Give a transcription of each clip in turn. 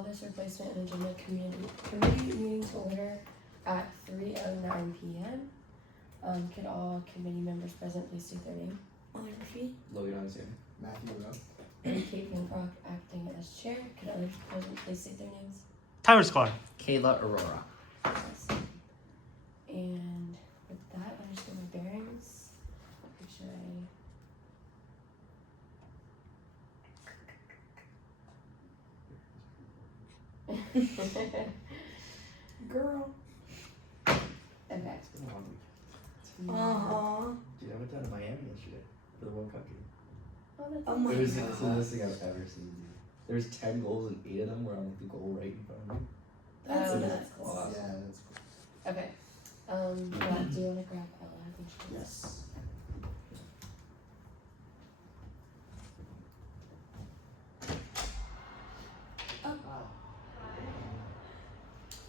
call this replacement and agenda committee meeting to order at 3:09 p.m. Could all committee members present please state their name on their feet? Logan Alexander. Matthew Rowe. And Kate Minbrock acting as chair. Could others present please state their names? Timer Squad. Kayla Aurora. Awesome. And with that, let me just get my bearings. Or should I? Girl. Okay. It's been a long week. Uh-huh. Dude, I went down to Miami yesterday for the World Cup game. Oh, that's Oh my It was the God. coolest thing I've ever seen, dude. There was 10 goals and 8 of them were on like the goal right in front of me. That's Oh, nice. that's cool. Awesome. Yeah, that's cool. Okay. Matt, do you want to grab Ella? I think she does. Yes.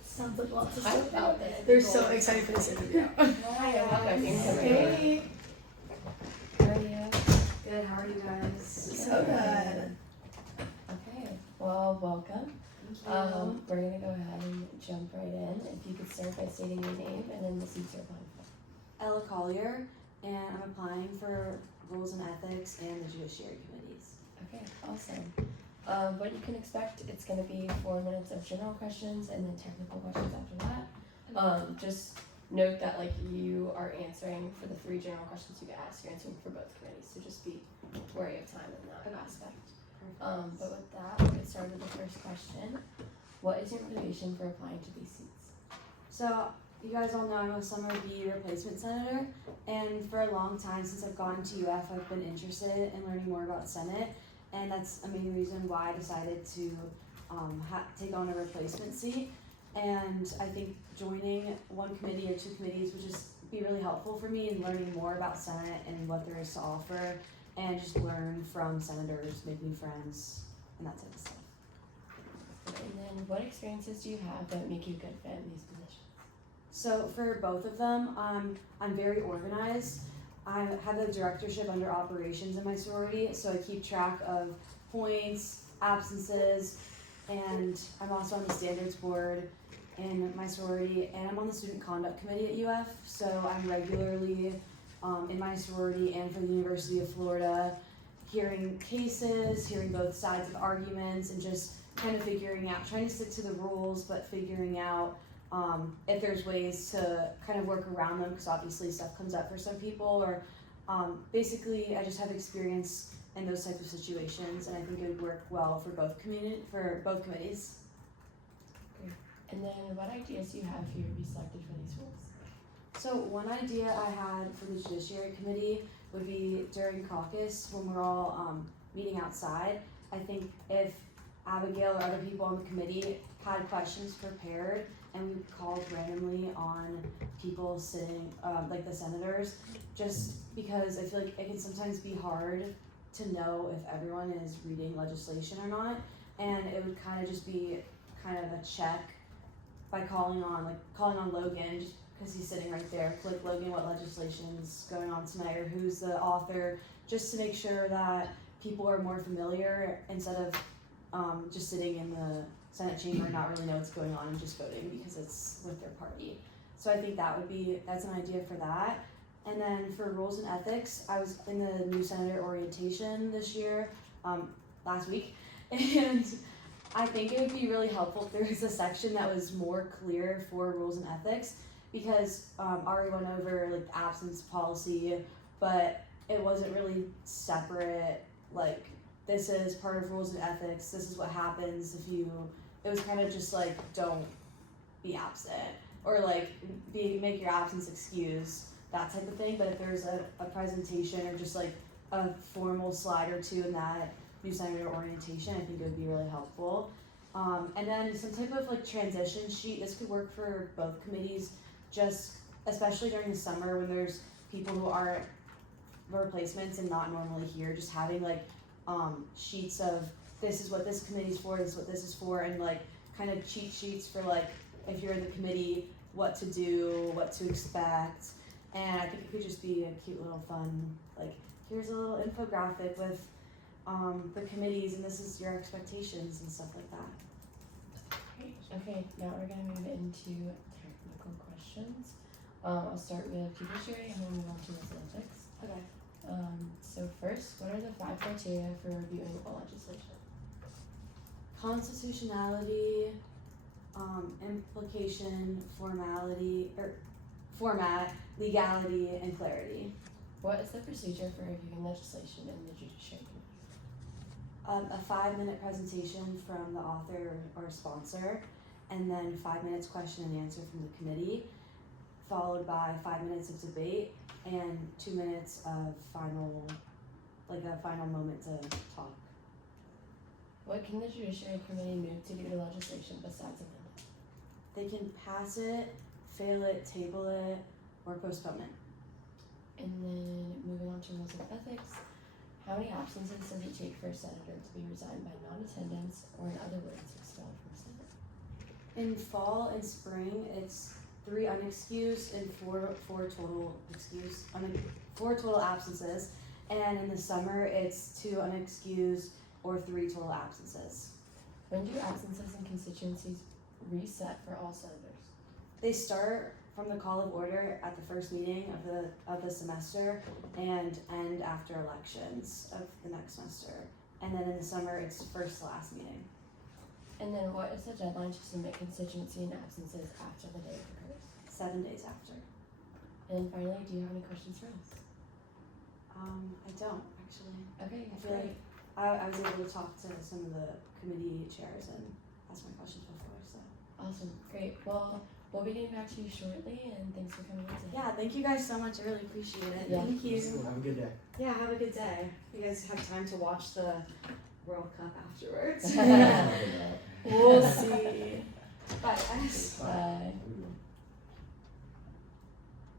Sounds like lots of I stuff. felt this. They're so excited for this interview. Hi, welcome. Hey. How are you? Good, how are you guys? So good. Okay. Well, welcome. Thank you. We're gonna go ahead and jump right in. If you could start by stating your name and then the seats you're applying for. Ella Collier, and I'm applying for Rules and Ethics and the Judiciary committees. Okay, awesome. What you can expect, it's gonna be 4 minutes of general questions and then technical questions after that. Just note that like you are answering for the 3 general questions you get asked, you're answering for both committees, so just be wary of time in that aspect. Perfect. But with that, we'll get started with the first question. What is your motivation for applying to these seats? So, you guys all know I'm a summer B replacement senator, and for a long time since I've gone to UF, I've been interested in learning more about Senate, and that's a main reason why I decided to take on a replacement seat. And I think joining one committee or 2 committees would just be really helpful for me in learning more about Senate and what there is to offer, and just learn from senators, make new friends, and that type of stuff. And then what experiences do you have that make you a good fit in these positions? So for both of them, I'm very organized. I have the directorship under operations in my sorority, so I keep track of points, absences, and I'm also on the standards board in my sorority, and I'm on the student conduct committee at UF, so I'm regularly in my sorority and for the University of Florida, hearing cases, hearing both sides of arguments, and just kind of figuring out, trying to stick to the rules, but figuring out if there's ways to kind of work around them, because obviously stuff comes up for some people, or basically I just have experience in those types of situations, and I think it would work well for both committees. And then what ideas do you have for you to be selected for these roles? So one idea I had for the Judiciary Committee would be during caucus when we're all meeting outside. I think if Abigail or other people on the committee had questions prepared and we called randomly on people sitting, like the senators, just because I feel like it can sometimes be hard to know if everyone is reading legislation or not, and it would kind of just be kind of a check by calling on Logan, just because he's sitting right there. Click Logan, what legislation's going on tonight, or who's the author, just to make sure that people are more familiar instead of just sitting in the Senate chamber and not really know what's going on and just voting because it's with their party. So I think that's an idea for that. And then for rules and ethics, I was in the new senator orientation this year, last week, and I think it would be really helpful if there was a section that was more clear for rules and ethics, because Ari went over like absence policy, but it wasn't really separate, like this is part of rules and ethics, this is what happens if you, it was kind of just like don't be absent, or like make your absence excuse, that type of thing. But if there's a presentation or just like a formal slide or 2 in that new senator orientation, I think it would be really helpful. And then some type of like transition sheet. This could work for both committees, just especially during the summer when there's people who aren't replacements and not normally here, just having like sheets of this is what this committee's for, this is what this is for, and like kind of cheat sheets for like if you're in the committee, what to do, what to expect. And I think it could just be a cute little fun, like here's a little infographic with the committees and this is your expectations and stuff like that. Great. Okay, now we're gonna move into technical questions. I'll start with judiciary and then move on to ethics. Okay. So first, what are the 5 criteria for reviewing a legislation? Constitutionality, implication, format, legality, and clarity. What is the procedure for reviewing legislation in the judiciary committee? A 5-minute presentation from the author or sponsor, and then 5 minutes question and answer from the committee, followed by 5 minutes of debate and 2 minutes of a final moment to talk. What can the judiciary committee move to do to legislation besides amend it? They can pass it, fail it, table it, or postpone it. And then moving on to rules of ethics, how many absences does it take for a senator to be resigned by non-attendance, or in other words, expelled from Senate? In fall and spring, it's 3 unexcused and 4 total excused, 4 total absences. And in the summer, it's 2 unexcused or 3 total absences. When do absences in constituencies reset for all senators? They start from the call of order at the first meeting of the semester and end after elections of the next semester. And then in the summer, it's first to last meeting. And then what is the deadline to submit constituency and absences after the day occurs? 7 days after. And finally, do you have any questions for us? I don't actually. Okay, I feel like I was able to talk to some of the committee chairs and ask my questions before, so. Awesome, great. Well, we'll be getting back to you shortly, and thanks for coming in today. Yeah, thank you guys so much. I really appreciate it. Yeah. Thank you. Have a good day. Yeah, have a good day. You guys have time to watch the World Cup afterwards. We'll see. Bye, guys. Bye.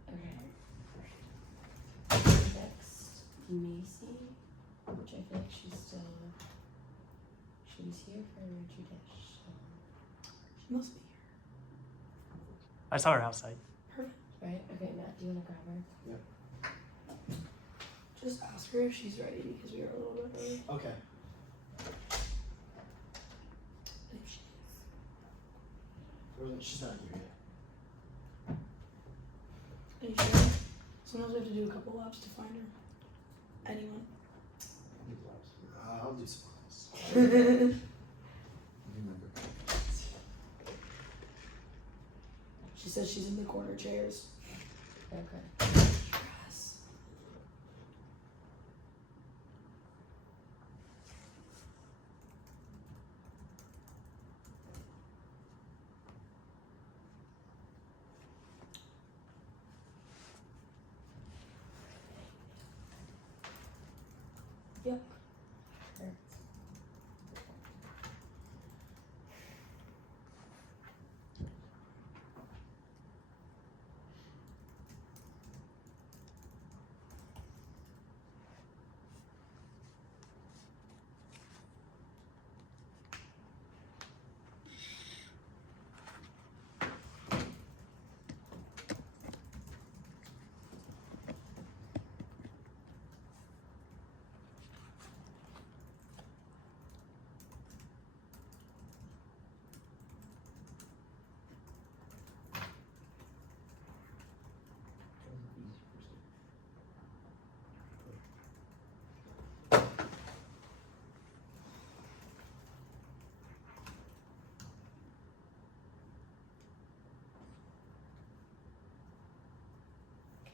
Okay. Next, Macy, which I feel like she was here for Judish. She must be I saw her outside. Right? Okay, Matt, do you want to grab her? here. Just ask her if she's ready because we are a little bit early. Okay. If she She's not here yet. is. Are you sure? Sometimes we have to do a couple laps to find her. Anyone? I'll do some else. She says she's in the corner chairs. Okay. Yes. Yep.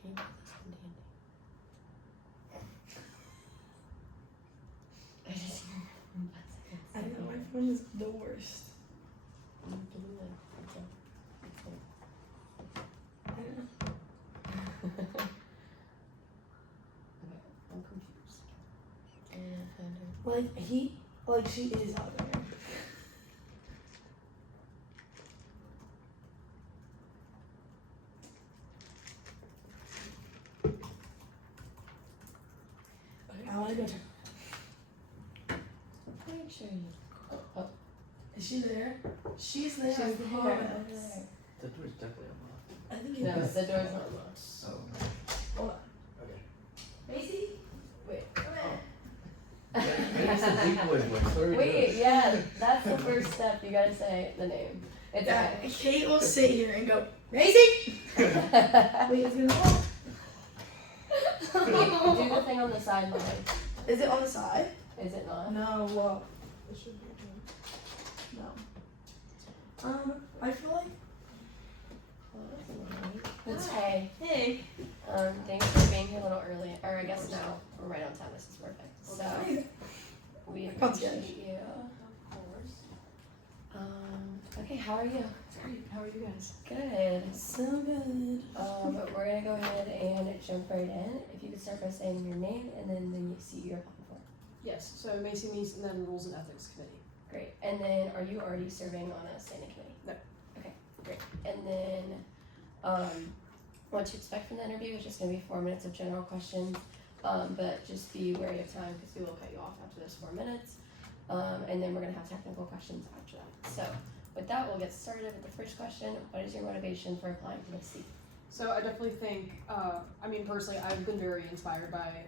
Can you put this one handy? I just hear 1 second. I know my phone is the worst. Give me the I know. Okay, I'm confused. Can I find her? She is out there. Okay, I wanna go check. Make sure you. Oh, Is she there? She's there. she's I there. promise. Over there. The door's definitely unlocked. I think it No, is. the door's not locked. Oh. Hold on. Okay. Macy? Wait. Come in. Yeah, I guess the Wait, yeah, that's the first step. You gotta say the name. It's Yeah, okay. Kate will sit here and go, Maisie! Wait, it's gonna fall. Do the thing on the side line. Is it on the side? Is it not? No, well, it should be. No. I feel like. It's hey. Hey. Thanks for being here a little early. Or I guess now we're right on time. This is perfect. So we appreciate you. Of course. Okay, how are you? Great. How are you guys? Good. So good. We're gonna go ahead and jump right in. If you could start by saying your name and then the seat you're applying for. Yes. So Macy Meese and then Rules and Ethics Committee. Great. And then are you already serving on a standing committee? No. Okay, great. And then what to expect from the interview is just gonna be 4 minutes of general questions. But just be wary of time because we will cut you off after those 4 minutes. And then we're gonna have technical questions after that. So with that, we'll get started with the first question. What is your motivation for applying for this seat? So I definitely think, personally, I've been very inspired by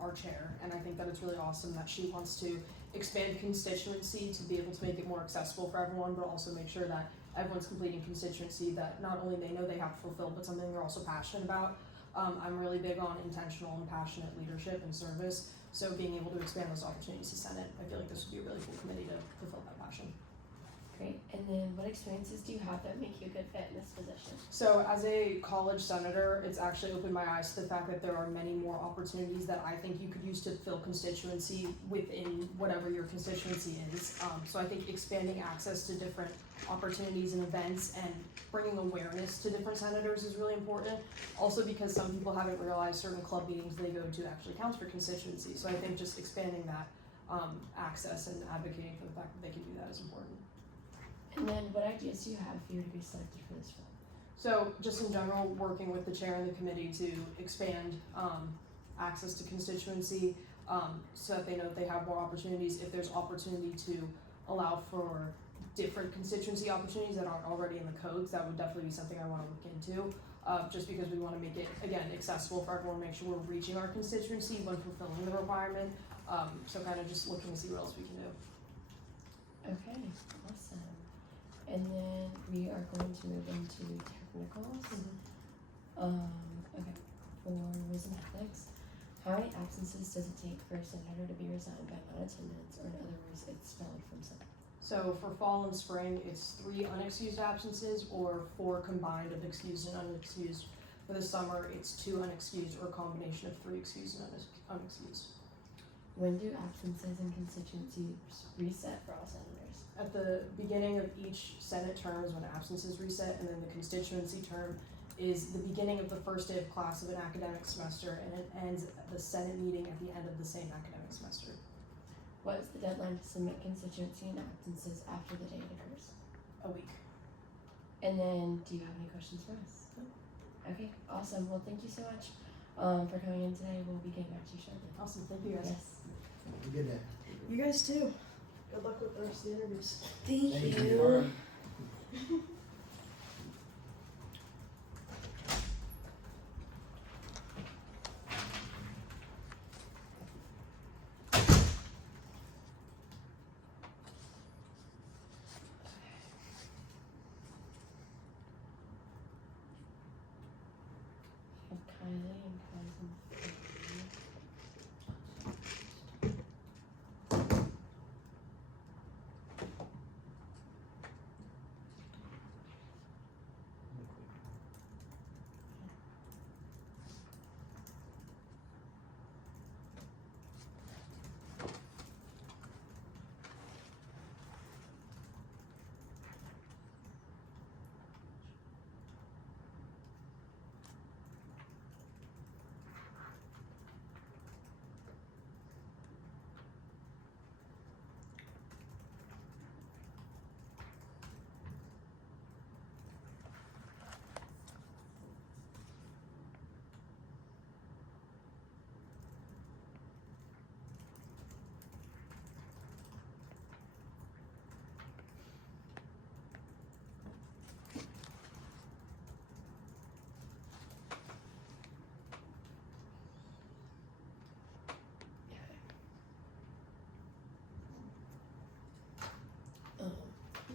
our chair, and I think that it's really awesome that she wants to expand constituency to be able to make it more accessible for everyone, but also make sure that everyone's completing constituency that not only they know they have to fulfill, but something they're also passionate about. I'm really big on intentional and passionate leadership and service, so being able to expand those opportunities to Senate, I feel like this would be a really cool committee to fulfill that passion. Great. And then what experiences do you have that make you a good fit in this position? So as a college senator, it's actually opened my eyes to the fact that there are many more opportunities that I think you could use to fill constituency within whatever your constituency is. So I think expanding access to different opportunities and events and bringing awareness to different senators is really important. Also because some people haven't realized certain club meetings they go to actually counts for constituency. So I think just expanding that access and advocating for the fact that they can do that is important. And then what ideas do you have if you were to be selected for this role? So just in general, working with the chair and the committee to expand access to constituency so that they know that they have more opportunities. If there's opportunity to allow for different constituency opportunities that aren't already in the codes, that would definitely be something I want to look into. Just because we want to make it, again, accessible for everyone, make sure we're reaching our constituency when fulfilling the requirement. So kind of just looking to see what else we can do. Okay, awesome. And then we are going to move into technicals. Okay, for rules and ethics, how many absences does it take for a senator to be resigned by non-attendance, or in other words, expelled from Senate? So for fall and spring, it's 3 unexcused absences or 4 combined of excused and unexcused. For the summer, it's 2 unexcused or a combination of 3 excused and unexcused. When do absences and constituencies reset for all senators? At the beginning of each Senate term is when absences reset, and then the constituency term is the beginning of the first day of class of an academic semester, and it ends at the Senate meeting at the end of the same academic semester. What is the deadline to submit constituency and absences after the day it occurs? A week. And then, do you have any questions for us? No. Okay, awesome. Well, thank you so much for coming in today. We'll be getting back to you shortly. Awesome, thank you guys. Yes. Good day. You guys too. Good luck with the rest of the interviews. Thank you. Kylie and Cousin.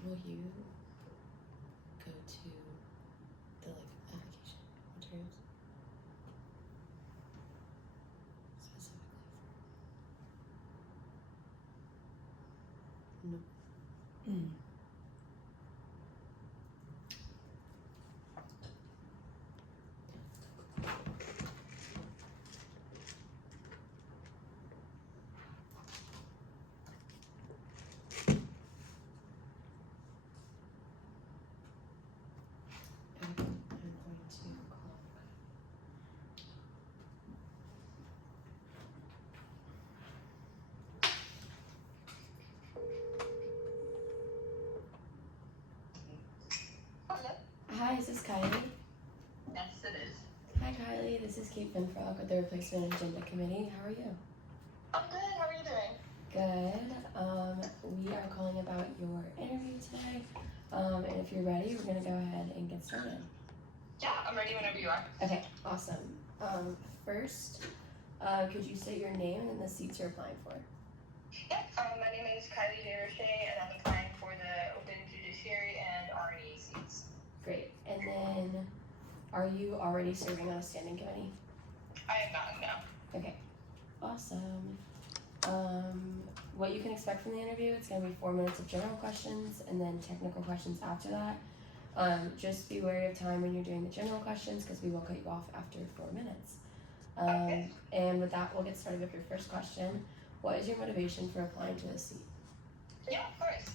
will you go to the application materials specifically for? No. I'm going to call. Hello. Hi, is this Kylie? Yes, it is. Hi Kylie, this is Kate Finfrog with the Replacement Agenda Committee. How are you? I'm good. How are you doing? Good. We are calling about your interview today. And if you're ready, we're gonna go ahead and get started. Yeah, I'm ready whenever you are. Okay, awesome. First, could you say your name and then the seats you're applying for? Yep. My name is Kylie Judiciary, and I'm applying for the Open Judiciary and R&E seats. Great. And then, are you already serving on a standing committee? I am not now. Okay, awesome. What you can expect from the interview, it's gonna be 4 minutes of general questions and then technical questions after that. Just be wary of time when you're doing the general questions because we will cut you off after 4 minutes. Okay. And with that, we'll get started with your first question. What is your motivation for applying to this seat? Yeah, of course.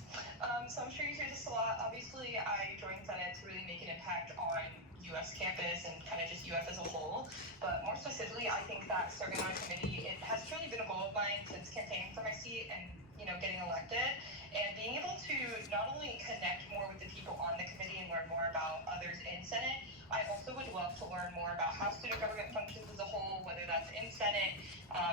So I'm sure you hear this a lot. Obviously, I joined Senate to really make an impact on U.S. campus and kind of just UF as a whole. But more specifically, I think that serving on a committee, it has truly been a goal of mine since campaigning for my seat and, getting elected. And being able to not only connect more with the people on the committee and learn more about others in Senate, I also would love to learn more about how student government functions as a whole, whether that's in Senate,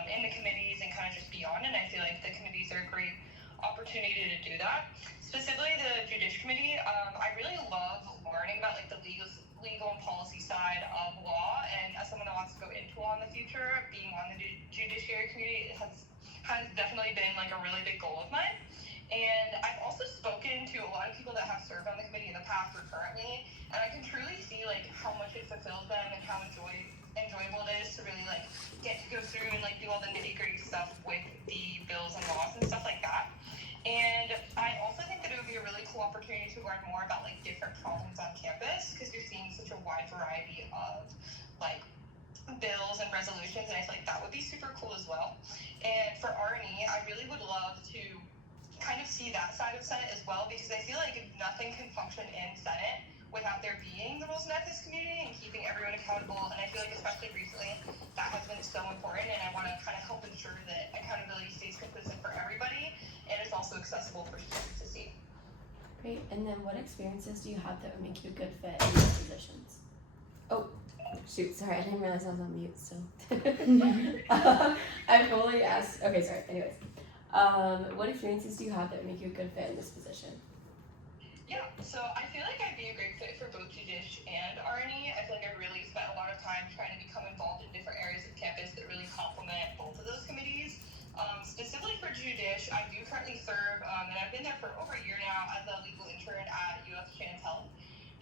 in the committees, and kind of just beyond. And I feel like the committees are a great opportunity to do that. Specifically, the Judiciary Committee, I really love learning about like the legal and policy side of law. And as someone that wants to go into law in the future, being on the Judiciary Committee has definitely been like a really big goal of mine. And I've also spoken to a lot of people that have served on the committee in the past or currently, and I can truly see like how much it fulfills them and how enjoyable it is to really like get to go through and like do all the nitty-gritty stuff with the bills and laws and stuff like that. And I also think that it would be a really cool opportunity to learn more about like different problems on campus because you're seeing such a wide variety of like bills and resolutions, and I feel like that would be super cool as well. And for R&E, I really would love to kind of see that side of Senate as well because I feel like nothing can function in Senate without there being the rules and ethics community and keeping everyone accountable. And I feel like especially recently that has been so important, and I want to kind of help ensure that accountability stays consistent for everybody and it's also accessible for students to see. Great. And then what experiences do you have that would make you a good fit in these positions? Oh, shoot. Sorry, I didn't realize I was on mute. So I fully asked. Okay, sorry. Anyways, what experiences do you have that would make you a good fit in this position? Yeah, so I feel like I'd be a great fit for both Judish and R&E. I feel like I really spent a lot of time trying to become involved in different areas of campus that really complement both of those committees. Specifically for Judish, I do currently serve, and I've been there for over a year now as a legal intern at UFSG-SPAN.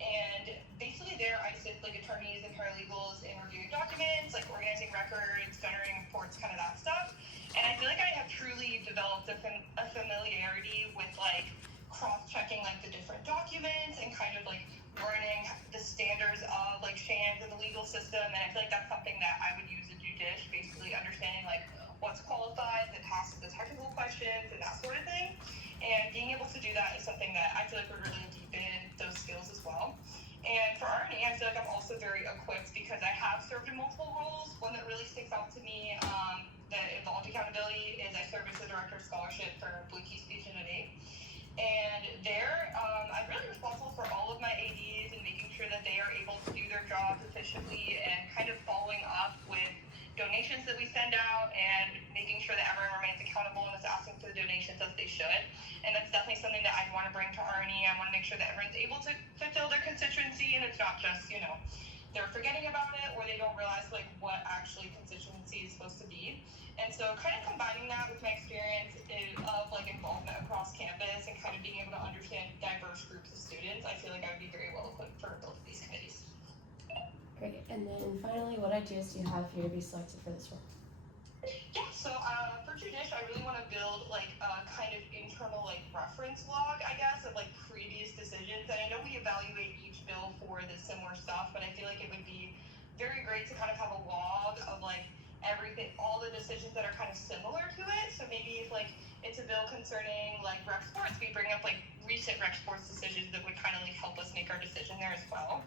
And basically there I sit like attorneys and paralegals in reviewing documents, like organizing records, generating reports, kind of that stuff. And I feel like I have truly developed a familiarity with like cross-checking like the different documents and kind of like learning the standards of like SHANs in the legal system. And I feel like that's something that I would use in Judish, basically understanding like what's qualified, that passes the technical questions and that sort of thing. And being able to do that is something that I feel like would really deepen those skills as well. And for R&E, I feel like I'm also very equipped because I have served in multiple roles. One that really sticks out to me that involved accountability is I serve as the Director of Scholarship for Blue Key Speech and Debate. And there, I'm really responsible for all of my ADs and making sure that they are able to do their jobs efficiently and kind of following up with donations that we send out and making sure that everyone remains accountable and is asking for the donations as they should. And that's definitely something that I want to bring to R&E. I want to make sure that everyone's able to fulfill their constituency and it's not just, they're forgetting about it or they don't realize like what actually constituency is supposed to be. And so kind of combining that with my experience of like involvement across campus and kind of being able to understand diverse Great. And then finally, what ideas do you have here to be selected for this role? Yeah, so for Judish, I really want to build like a kind of internal like reference log, I guess, of like previous decisions. And I know we evaluate each bill for the similar stuff, but I feel like it would be very great to kind of have a log of like everything, all the decisions that are kind of similar to it. So maybe if like it's a bill concerning like rec sports, we bring up like recent rec sports decisions that would kind of like help us make our decision there as well.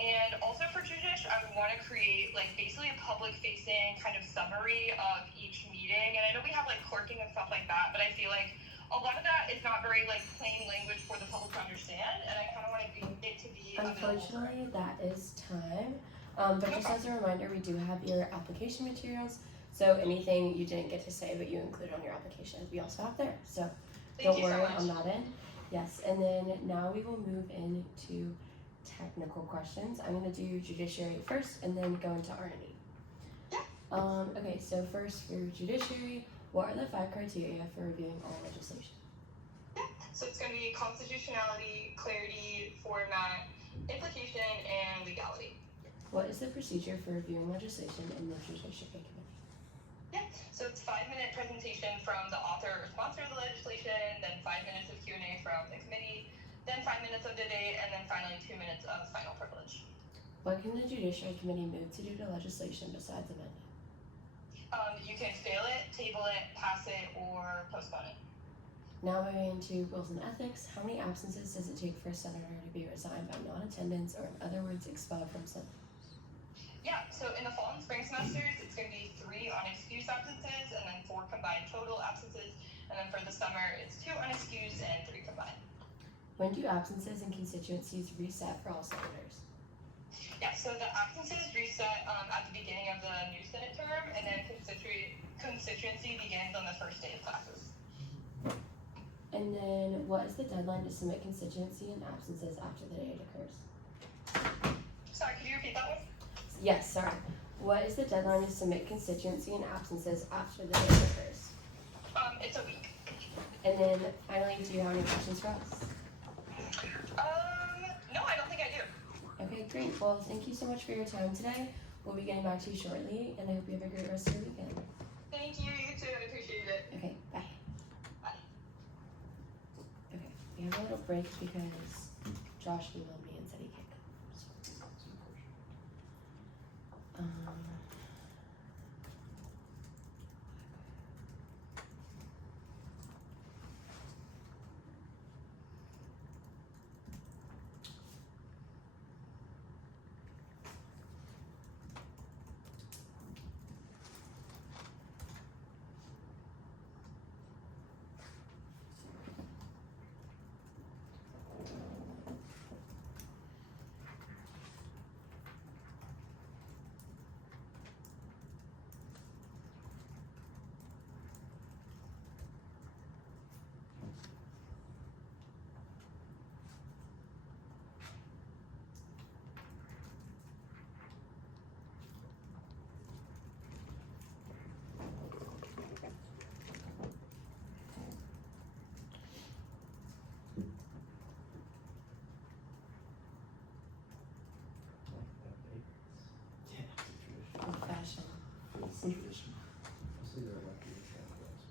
And also for Judish, I would want to create like basically a public facing kind of summary of each meeting. And I know we have like clerking and stuff like that, but I feel like a lot of that is not very like plain language for the public to understand. And I kind of want it to be Unfortunately, that is time. But just as a reminder, we do have your application materials. So anything you didn't get to say but you include on your application, we also have there. So don't worry on that end. Yes, and then now we will move into technical questions. I'm going to do Judiciary first and then go into R&E. Okay, so first for Judiciary, what are the 5 criteria for reviewing all legislation? So it's going to be constitutionality, clarity, format, implication, and legality. What is the procedure for reviewing legislation in the Judiciary Committee? Yeah, so it's 5-minute presentation from the author or sponsor of the legislation, then 5 minutes of Q&A from the committee, then 5 minutes of debate, and then finally 2 minutes of final privilege. What can the Judiciary Committee move to do to legislation besides amend it? You can fail it, table it, pass it, or postpone it. Now moving into Rules and Ethics, how many absences does it take for a senator to be resigned by non-attendance, or in other words, expelled from Senate? Yeah, so in the fall and spring semesters, it's going to be 3 unexcused absences, and then 4 combined total absences, and then for the summer, it's 2 unexcused and 3 combined. When do absences and constituencies reset for all senators? Yeah, so the absences reset at the beginning of the new Senate term, and then constituency begins on the first day of classes. And then what is the deadline to submit constituency and absences after the day it occurs? Sorry, could you repeat that one? Yes, sorry. What is the deadline to submit constituency and absences after the day it occurs? It's a week. And then finally, do you have any questions for us? No, I don't think I do. Okay, great. Well, thank you so much for your time today. We'll be getting back to you shortly, and I hope you have a great rest of your weekend. Thank you, you too, I appreciate it. Okay, bye. Bye. Okay, we have a little break because Josh emailed me and said he can't come. So, old fashioned. It's a tradition. Mostly they're lucky to have those.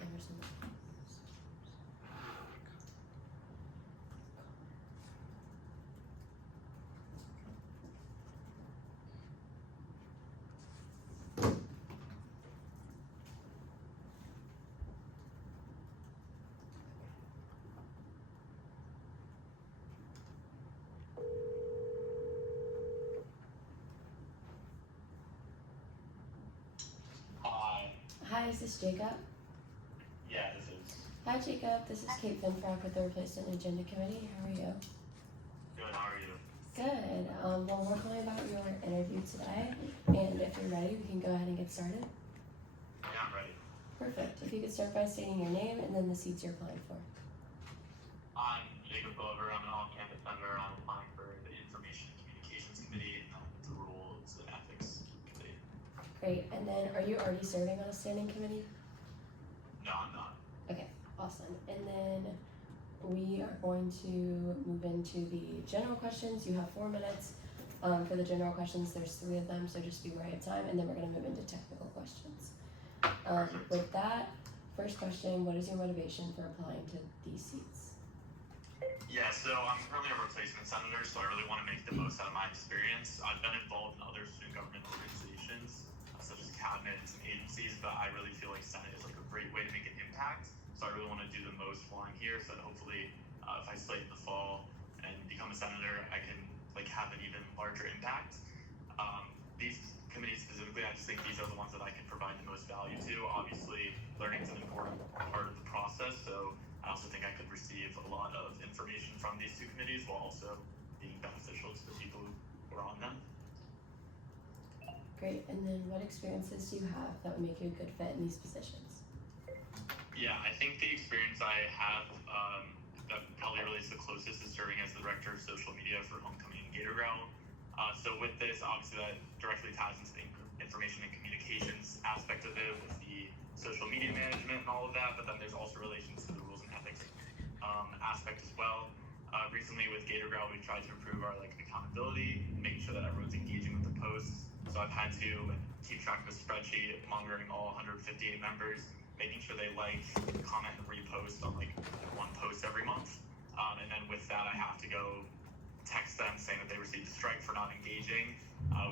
Emerson. Hi, is this Jacob? Yeah, this is Hi, Jacob. This is Kate Finfrock with the Replacement Agenda Committee. How are you? good. How are you? Good. Well, we're calling about your interview today, and if you're ready, we can go ahead and get started. Yeah, I'm ready. Perfect. If you could start by stating your name and then the seats you're applying for. I'm Jacob Glover. I'm an on-campus senator. I'm applying for the Information and Communications Committee and the Rules and Ethics Committee. Great. And then are you already serving on a standing committee? No, I'm not. Okay, awesome. And then we are going to move into the general questions. You have 4 minutes. For the general questions, there's 3 of them, so just be right at time, and then we're going to move into technical questions. With that, first question, what is your motivation for applying to these seats? Yeah, so I'm currently a replacement senator, so I really want to make the most out of my experience. I've been involved in other student government organizations, such as cabinets and agencies, but I really feel like Senate is like a great way to make an impact. So I really want to do the most while I'm here, so that hopefully, if I slate in the fall and become a senator, I can like have an even larger impact. These committees specifically, I just think these are the ones that I can provide the most value to. Obviously, learning is an important part of the process, so I also think I could receive a lot of information from these 2 committees while also being beneficial to the people who are on them. Great. And then what experiences do you have that would make you a good fit in these positions? Yeah, I think the experience I have that probably relates the closest is serving as the director of social media for Homecoming and Gator Growl. So with this, obviously that directly ties into the information and communications aspect of it with the social media management and all of that, but then there's also relations to the rules and ethics aspect as well. Recently with Gator Growl, we've tried to improve our like accountability, making sure that everyone's engaging with the posts. So I've had to keep track of a spreadsheet, monitoring all 158 members, making sure they like, comment, and repost on like 1 post every month. And then with that, I have to go text them saying that they received a strike for not engaging,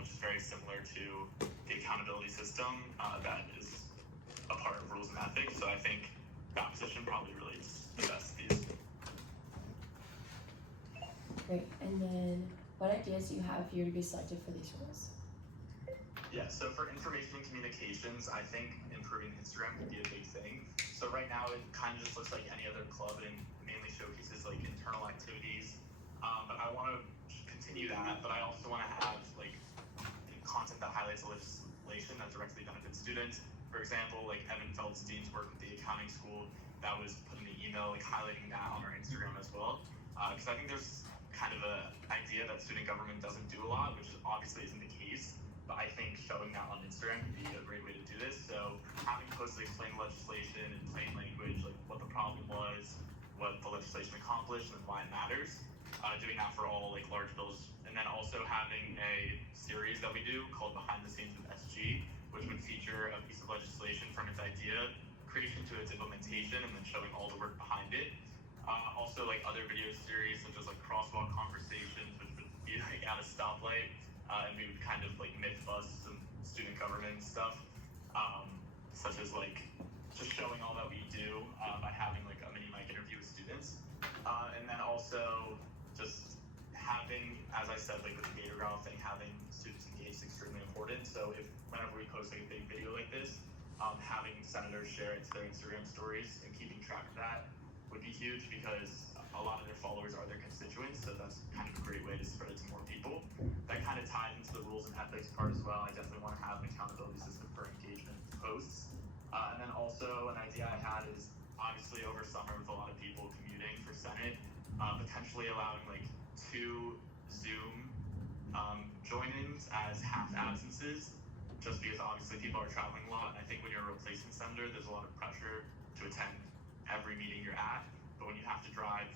which is very similar to the accountability system that is a part of rules and ethics. So I think that position probably relates the best to these. Great. And then what ideas do you have for you to be selected for these roles? Yeah, so for information and communications, I think improving Instagram could be a big thing. So right now it kind of just looks like any other club and mainly showcases like internal activities. But I want to continue that, but I also want to have like content that highlights legislation that directly benefits students. For example, like Evan Feldstein's work with the accounting school, that was put in the email, like highlighting that on our Instagram as well. Because I think there's kind of an idea that student government doesn't do a lot, which obviously isn't the case. But I think showing that on Instagram would be a great way to do this. So having posts that explain legislation in plain language, like what the problem was, what the legislation accomplished, and why it matters. Doing that for all like large bills, and then also having a series that we do called Behind the Scenes with SG, which would feature a piece of legislation from its idea creation to its implementation, and then showing all the work behind it. Also like other video series such as like crosswalk conversations, which would be like at a stoplight, and we would kind of like myth bust some student government stuff, such as like just showing all that we do by having like a mini mic interview with students, and then also just having, as I said, like with the Gator Growl thing, having students engaged is extremely important. So if whenever we post like a big video like this, having senators share it to their Instagram stories and keeping track of that would be huge, because a lot of their followers are their constituents, so that's kind of a great way to spread it to more people. That kind of ties into the rules and ethics part as well. I definitely want to have an accountability system for engagement posts. And then also an idea I had is obviously over summer with a lot of people commuting for Senate, potentially allowing like 2 Zoom join-ins as half absences, just because obviously people are traveling a lot. I think when you're a replacement senator, there's a lot of pressure to attend every meeting you're at, but when you have to drive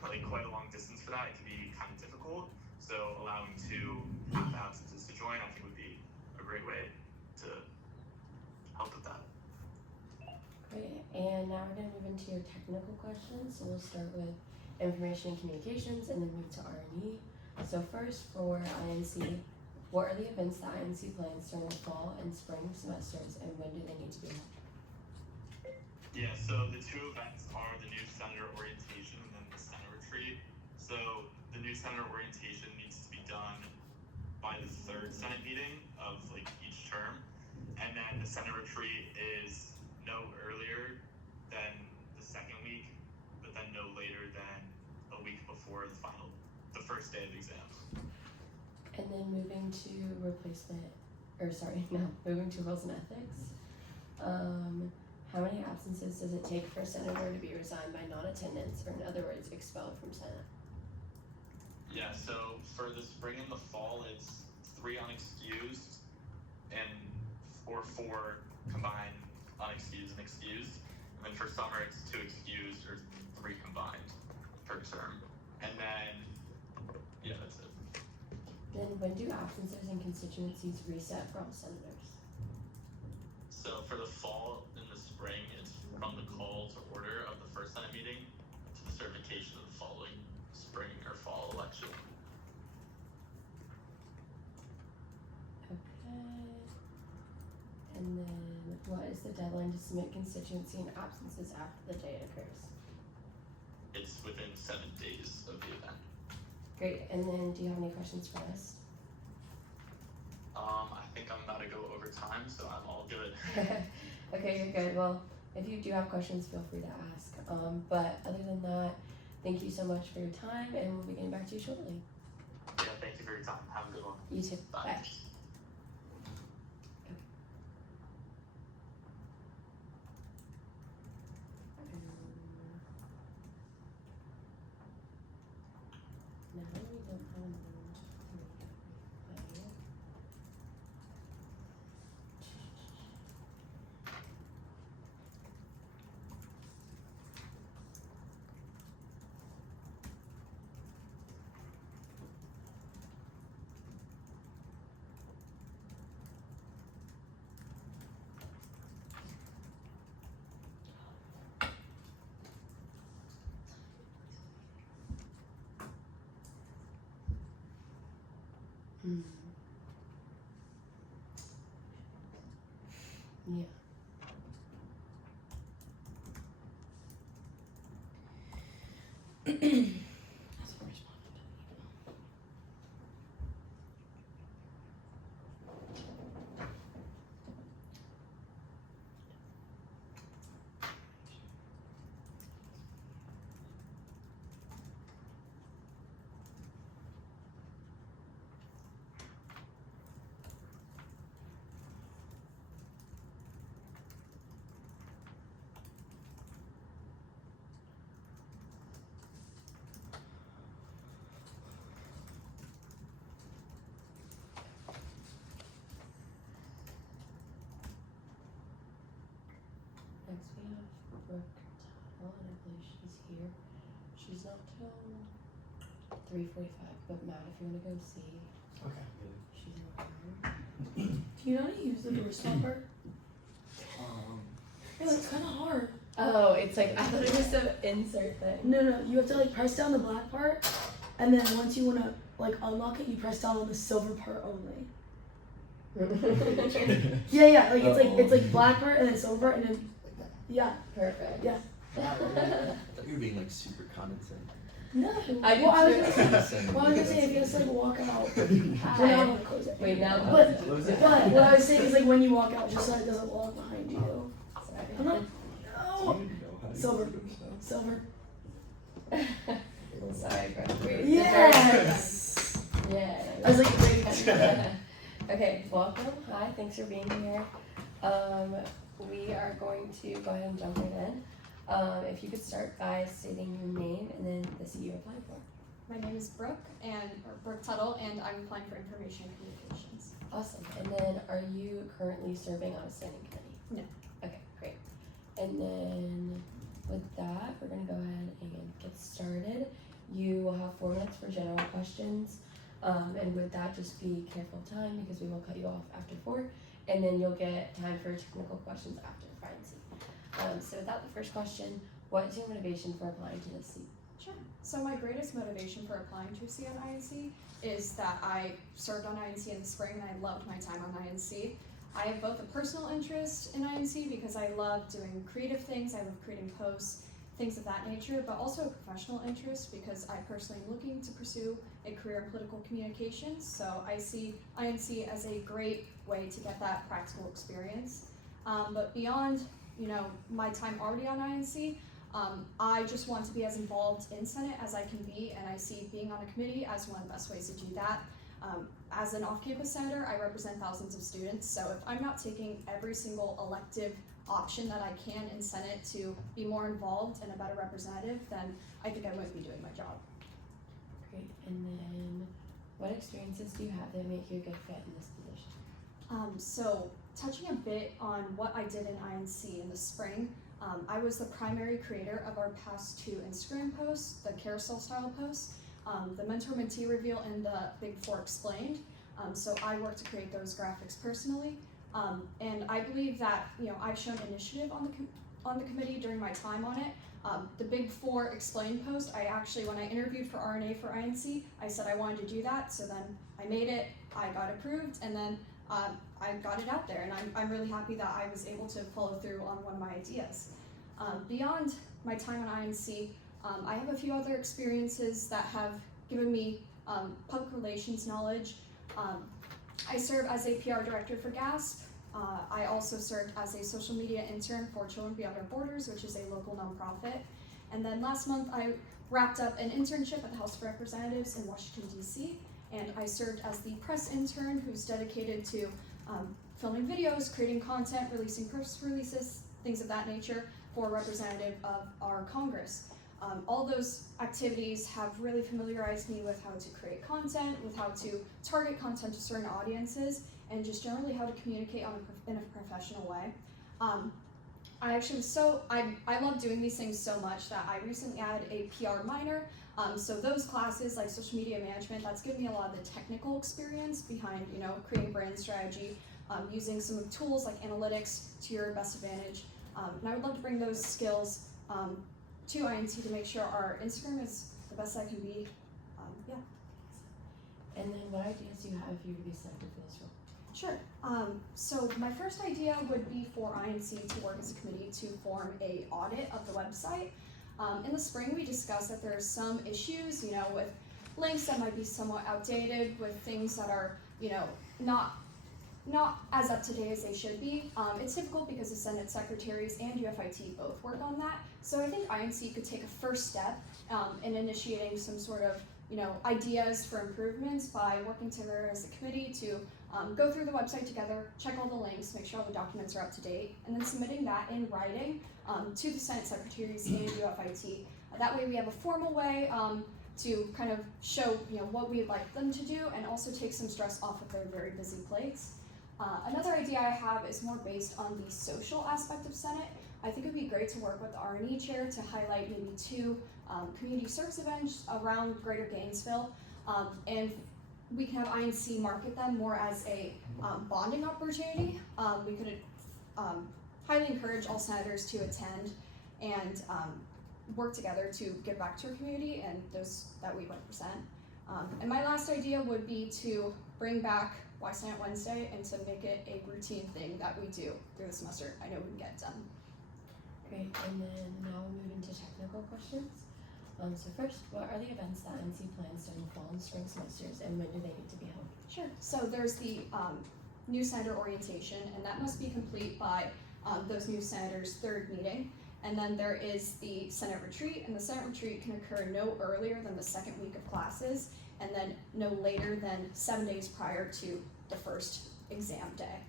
like quite a long distance for that, it can be kind of difficult. So allowing 2 half absences to join, I think would be a great way to help with that. Great. And now we're going to move into your technical questions. So we'll start with information and communications and then move to R&E. So first for INC, what are the events that INC plans during the fall and spring semesters, and when do they need to be held? Yeah, so the 2 events are the new senator orientation and then the Senate retreat. So the new senator orientation needs to be done by the 3rd Senate meeting of like each term, and then the Senate retreat is no earlier than the 2nd week, but then no later than a week before the first day of the exams. And then moving to moving to rules and ethics. How many absences does it take for a senator to be resigned by non-attendance, or in other words, expelled from Senate? Yeah, so for the spring and the fall, it's 3 unexcused or 4 combined unexcused and excused. And then for summer, it's 2 excused or 3 combined per term. And then, yeah, that's it. Then when do absences and constituencies reset for all senators? So for the fall and the spring, it's from the call to order of the first Senate meeting to the certification of the following spring or fall election. Okay. And then what is the deadline to submit constituency and absences after the day it occurs? It's within 7 days of the event. Great. And then do you have any questions for us? I think I'm about to go over time, so I'm all good. Okay, you're good. Well, if you do have questions, feel free to ask. But other than that, thank you so much for your time, and we'll be getting back to you shortly. Yeah, thank you for your time. Have a good one. You too. Bye. Bye. No, we don't have another one. Yeah. Next we have Brooke Tuttle, and I believe she's here. She's not till 3:45, but Matt, if you want to go see, Okay. she's in the room. Do you know how to use the door stop part? Yeah, it's kind of hard. Oh, it's like, I thought it was some insert thing. No, you have to like press down the black part, and then once you want to like unlock it, you press down on the silver part only. Yeah, like it's like black part and then silver part and then yeah. Perfect. Yeah. I thought you were being like super condescending. No. I did Well, I was too. gonna say, if you just like walk out, we're not Hi. gonna close it. Wait, now But close was it. it? but what I was saying is like when you walk out, just so it doesn't walk behind you. Sorry. I'm not. Do No. you know how to Silver. use those stuff? Silver. I'm sorry, Brooke. Yes. Yeah. I was like, wait. Okay, welcome. Hi, thanks for being here. We are going to go ahead and jump right in. If you could start by stating your name and then the seat you applied for. My name is Brooke Brooke Tuttle, and I'm applying for Information Communications. Awesome. And then are you currently serving on a standing committee? No. Okay, great. And then with that, we're gonna go ahead and get started. You will have 4 minutes for general questions. And with that, just be careful of time because we will cut you off after 4. And then you'll get time for technical questions after Friday. So without the first question, what is your motivation for applying to this seat? Sure. So my greatest motivation for applying to a seat on INC is that I served on INC in the spring and I loved my time on INC. I have both a personal interest in INC because I love doing creative things, I love creating posts, things of that nature, but also a professional interest because I personally am looking to pursue a career in political communications. So I see INC as a great way to get that practical experience. But beyond, my time already on INC, I just want to be as involved in Senate as I can be, and I see being on a committee as one of the best ways to do that. As an off-campus senator, I represent thousands of students, so if I'm not taking every single elective option that I can in Senate to be more involved and a better representative, then I think I wouldn't be doing my job. Great. And then, what experiences do you have that make you a good fit in this position? So touching a bit on what I did in INC in the spring, I was the primary creator of our past 2 Instagram posts, the carousel style posts, the mentor-mentee reveal and the Big 4 explained. So I worked to create those graphics personally, and I believe that I've shown initiative on the committee during my time on it. The Big 4 explained post, I actually, when I interviewed for RNA for INC, I said I wanted to do that, so then I made it, I got approved, and then I got it out there, and I'm really happy that I was able to follow through on one of my ideas. Beyond my time on INC, I have a few other experiences that have given me public relations knowledge. I serve as a PR director for GASP. I also served as a social media intern for Children Beyond Our Borders, which is a local nonprofit. And then last month I wrapped up an internship at the House of Representatives in Washington, D.C., and I served as the press intern who's dedicated to filming videos, creating content, releasing press releases, things of that nature for a representative of our Congress. All those activities have really familiarized me with how to create content, with how to target content to certain audiences, and just generally how to communicate in a professional way. I love doing these things so much that I recently added a PR minor. So those classes like social media management, that's given me a lot of the technical experience behind, creating brand strategy, using some of the tools like analytics to your best advantage. And I would love to bring those skills to INC to make sure our Instagram is the best that can be. Yeah. And then, what ideas do you have if you were to be selected for this role? Sure. So my first idea would be for INC to work as a committee to form a audit of the website. In the spring, we discussed that there are some issues, with links that might be somewhat outdated, with things that are, not as up to date as they should be. It's difficult because the Senate secretaries and UFIT both work on that. So I think INC could take a first step in initiating some sort of, ideas for improvements by working together as a committee to go through the website together, check all the links, make sure all the documents are up to date, and then submitting that in writing to the Senate secretaries and UFIT. That way we have a formal way to kind of show what we'd like them to do and also take some stress off of their very busy plates. Another idea I have is more based on the social aspect of Senate. I think it would be great to work with the R&E chair to highlight maybe 2 community service events around Greater Gainesville, and we can have INC market them more as a bonding opportunity. We could highly encourage all senators to attend and work together to give back to our community and those that we represent. And my last idea would be to bring back Why Senate Wednesday and to make it a routine thing that we do through the semester. I know we can get it done. Great, and then now we'll move into technical questions. So first, what are the events that NC plans during the fall and spring semesters, and when do they need to be held? Sure. So there's the new senator orientation, and that must be complete by those new senators' 3rd meeting. And then there is the Senate retreat, and the Senate retreat can occur no earlier than the 2nd week of classes, and then no later than 7 days prior to the first exam day.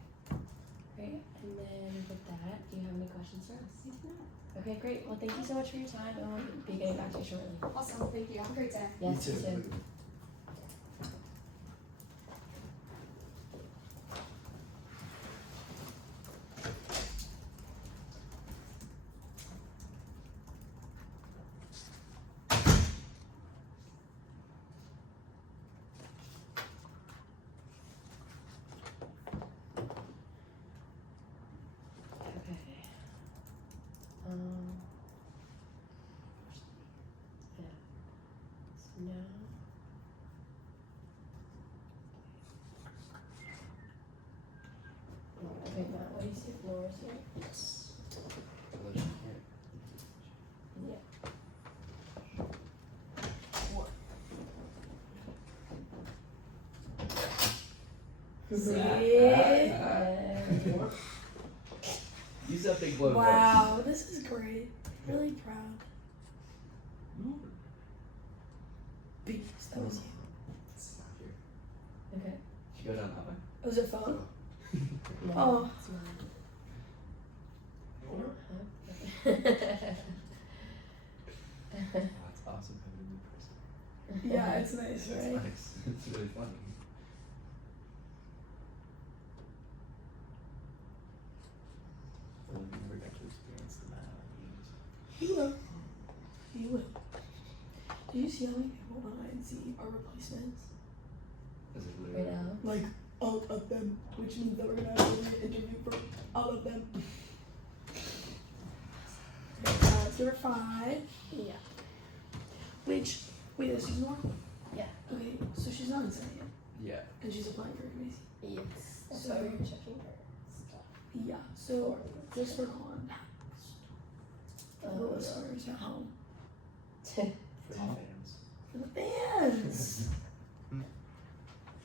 Great, and then with that, do you have any questions for us? I do not. Okay, great. Well, thank you so much for your time, and we'll be getting back to you shortly. Awesome. Thank you. Have a great day. Yes, you too. No. Okay, Matt, what do you see? Laura's here? Yes. Yeah. Use that big boy Wow, this is great. Really proud. voice. Beast, that was you. It's not here. you go down that way? Was it phone? No, Oh. it's mine. I don't have Oh, that's awesome having a new person. Yeah, it's nice, It's right? nice. It's really funny. I feel like we never got to experience the mad games. You will. You will. Do you see how many people on INC are replacements? Is it right literally? now. Like, all of them, which means that we're gonna have to interview for all of them. Let's give her 5. Yeah. Which, wait, is she more? Yeah. Okay, so she's not in Senate yet, Yeah. and she's applying for committees. Yes. That's So- why we were checking her stuff. Yeah, so just for context, for the Um, listeners at home, For the fans. for the fans.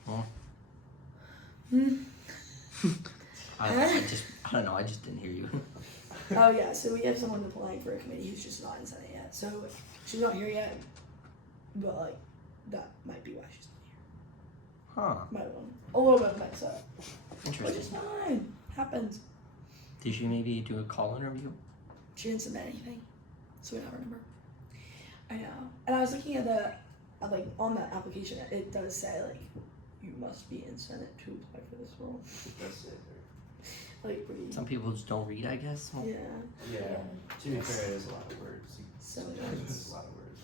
Well. Hmm. I don't know, I just didn't hear you. Oh yeah, so we have someone applying for a committee who's just not in Senate yet. So she's not here yet, but like that might be why she's not Huh. here. Might have been a little bit mixed up, but it's Interesting. fine. Happens. Did you maybe do a call interview? She didn't submit anything, so we don't have her number. I know, and I was looking at like on the application, it does say like you must be in Senate to apply for this role. That's it. Like pretty. Some people just don't read, I guess. Well, Yeah. Yeah. To be fair, it is a lot of words. So Sometimes it's- it's a lot of words.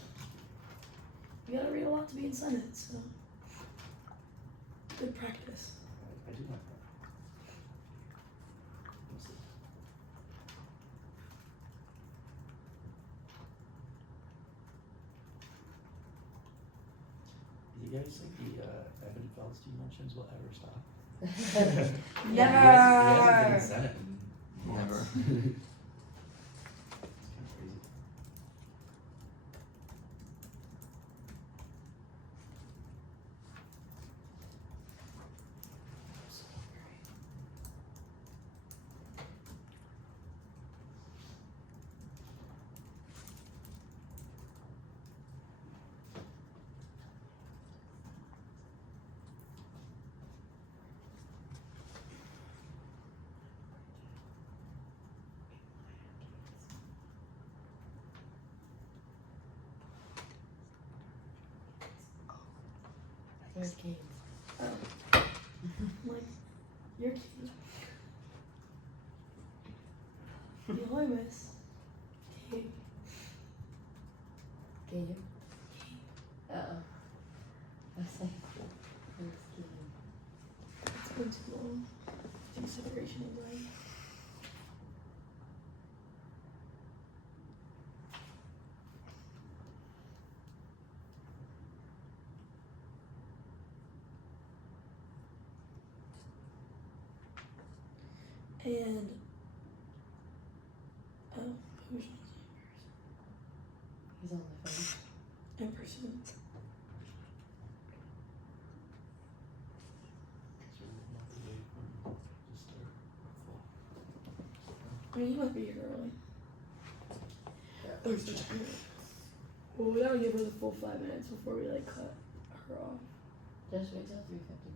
You gotta read a lot to be in Senate, so good practice. I do like that. What's this? Do you guys think the Evan Feldstein mentions will ever stop? He hasn't been in Senate in months. Never. It's kind of crazy. There's games. Oh. I'm like, you're cute. You know I miss. Cake. Game. Oh. I was like, where's game? It's been too long. Too separation anxiety. And who's He's on the phone. in person? So we're not the day for just start full. I mean, he might be here early. Or such a well, we gotta give her the full 5 minutes before we like cut her off. Just wait till 3:50.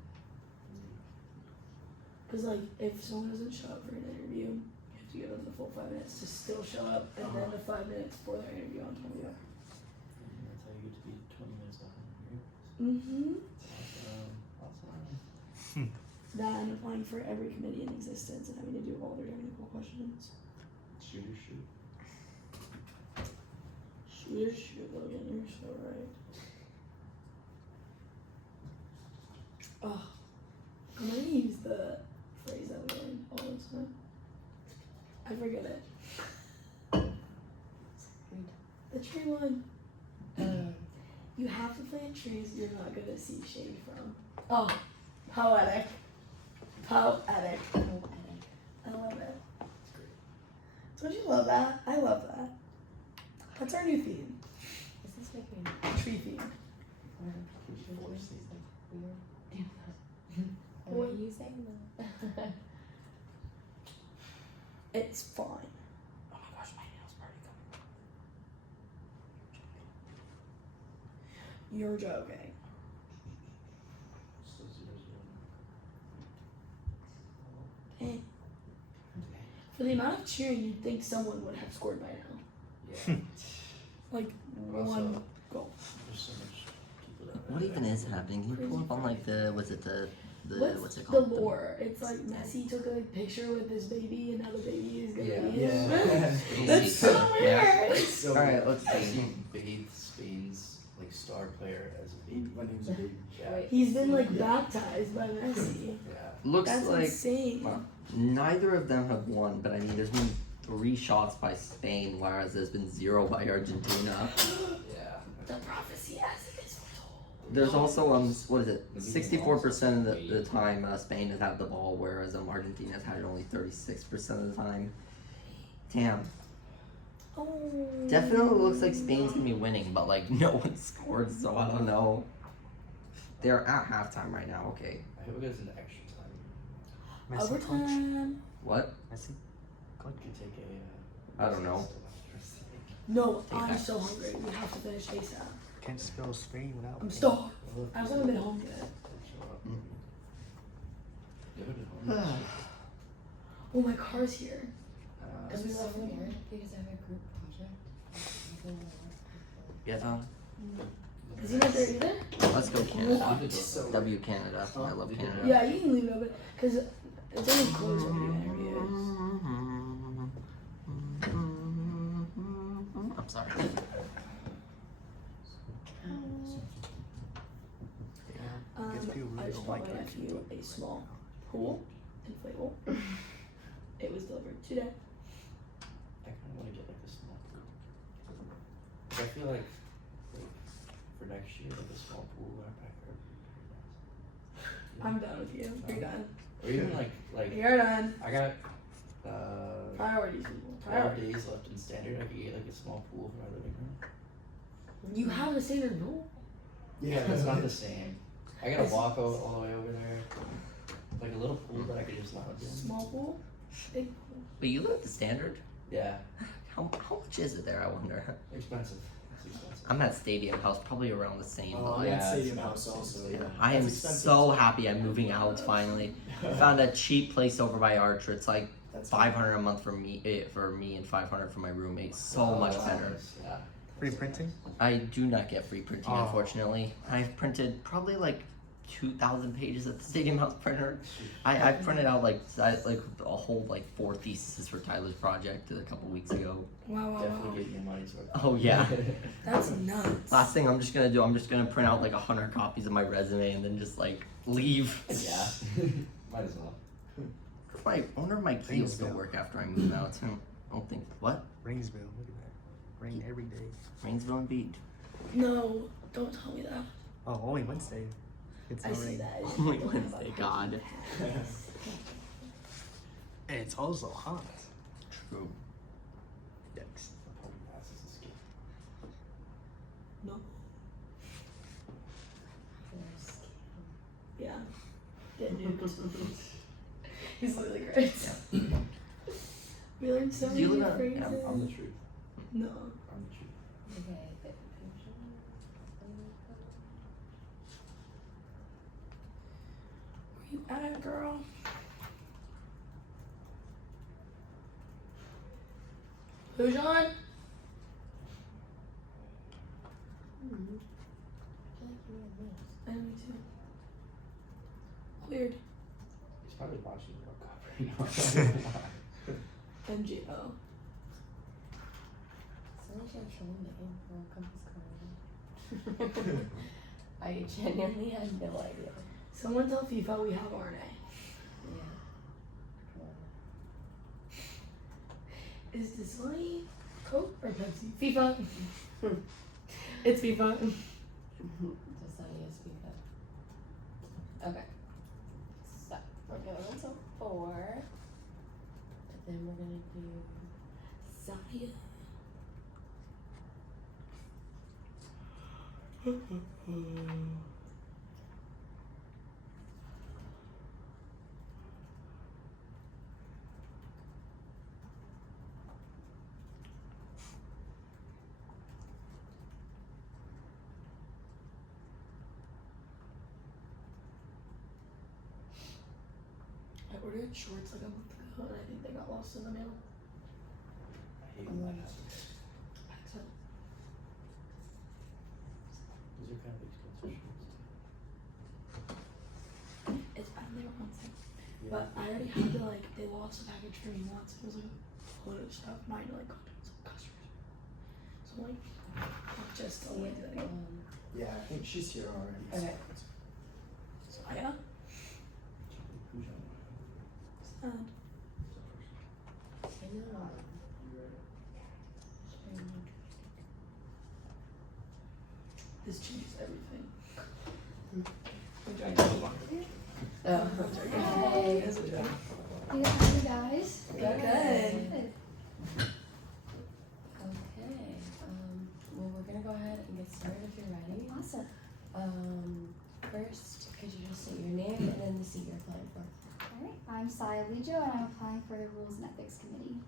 Cause like if someone doesn't show up for an interview, you have to give them the full 5 minutes to still show up, and then the 5 minutes for their interview on time. And that's how you get to be 20 minutes behind here. Mm-hmm. Awesome. That and applying for every committee in existence and having to do all their technical questions. Shoot or shoot. Shoot, Logan, you're so right. Oh, I'm gonna use the phrase that we learned all the time. I forget it. The tree one. You have to plant trees you're not gonna see shade from. Oh, poetic. Poetic. I love it. Don't you love that? I love that. That's our new theme. Is this making Tree theme. Force these. weird? What are you saying though? It's fine. Oh my gosh, my nails already coming. You're joking. So 0, 0. Hey. For the amount of cheering, you'd think someone would have scored by now. Yeah. Like But also, one goal. there's so much people that. What even is happening? Can you pull up on like the what's it What's it the called? lore? It's like Messi took a picture with his baby, and now the baby is gonna be Yeah. his. Yeah. That's so weird. So Alright, let's I've see. seen bathe Spain's like star player as a baby. My name's a baby. Yeah. He's been like baptized by Messi. Yeah. Looks That's like insane. well, neither of them have won, but I mean, there's been 3 shots by Spain, whereas there's been 0 by Argentina. Yeah. The prophecy as it is foretold. There's also what is it? 64% of the time Spain has had the ball, whereas Argentina's had it only 36% of the time. Damn. Oh. Definitely looks like Spain's gonna be winning, but like no one scored, so I don't know. They're at halftime right now. Okay. I hope it goes into extra time. Messi clutch. Overtime. What? Messi clutch. We could take a. I don't know. No, Take I'm that. so hungry. We have to finish ASAP. Can't spell Spain without. I'm starved. I haven't been home yet. Oh, my car's here. Because we left from here. Because I have a group project. Yeah, Tom. Is he not there either? Let's go Canada. So W Canada. I love Canada. Yeah, you can leave it open. Because it's only closed when you interviews. I'm sorry. Gets people I really just don't bought like my it. nephew a small pool inflatable. It was delivered today. I kind of want to get like a small pool. I feel like for next year, like a small pool in our backyard would be nice. I'm done with you. You're done. Or even like You're done. I got Priorities, people. 12 Priorities. days left in standard. I could get like a small pool for my living room. You have a standard pool? Yeah, that's not the same. I gotta It's- walk all the way over there. Like a little pool that I could just lounge in. Small pool? Big pool? But you live at the Standard? Yeah, How much is it there, I wonder? expensive. It's expensive. I'm at Stadium House, probably around the same. Oh, but I'm like, at Yeah, Stadium it's House about also, six, yeah. yeah. I am That's expensive so too. happy I'm moving out finally. I found a cheap place over by Archer. It's like That's $500 a month for me and $500 for my roommate. So much better. Yeah. Free printing. I do not get free printing, Oh. unfortunately. I've printed probably like 2,000 pages at the Stadium House printer. I printed out like a whole like 4 theses for Tyler's project a couple weeks ago. Wow, wow, Definitely wow. getting your money's worth. Oh yeah. That's nuts. Last thing I'm just gonna do, I'm just gonna print out like 100 copies of my resume and then just like leave. Yeah. Might as well. I wonder if my key will still work after I move out. I don't think. What? Rainsville. Look at that. Rain every day. Rainsville and Beat. No, don't tell me that. Oh, only Wednesday. It's I not see rain. that. Only Wednesday, God. And it's also hot. True. Yikes. Probably passes the ski. No. Yeah. Get nuked. He's literally great. Yeah. We learned so Do many you new live on- phrases. I'm the truth. No. I'm the truth. Okay. Where you at, girl? Who's on? I I know, me too. Weird. He's probably watching the World Cup right now. NGO. Someone should show me the World Cup is coming. I genuinely had no idea. Someone tell FIFA we have RNA. Yeah. Is this money Coke or Pepsi? FIFA. It's FIFA. Just not ES FIFA. Okay. So we're going until 4. And then we're gonna do Zaya. ordered shorts like a month ago, and I think they got lost in the mail. I hate when that happens. So, Those are kind of expensive shorts. it's been there once. Yeah. But I already had to they lost a package for me once. It was like a load of stuff, and I had to contact some customers. So I'm just See it, Yeah, I think she's here already. Okay. So yeah. Who's on? And I know. this changes everything. Oh, Hey. okay. Hey, how are you guys? Good. Okay. Well, we're gonna go ahead and get started if you're ready. Awesome. First, could you just state your name and then the seat you're applying for? Alright, I'm Saya Lijo and I'm applying for the Rules and Ethics Committee.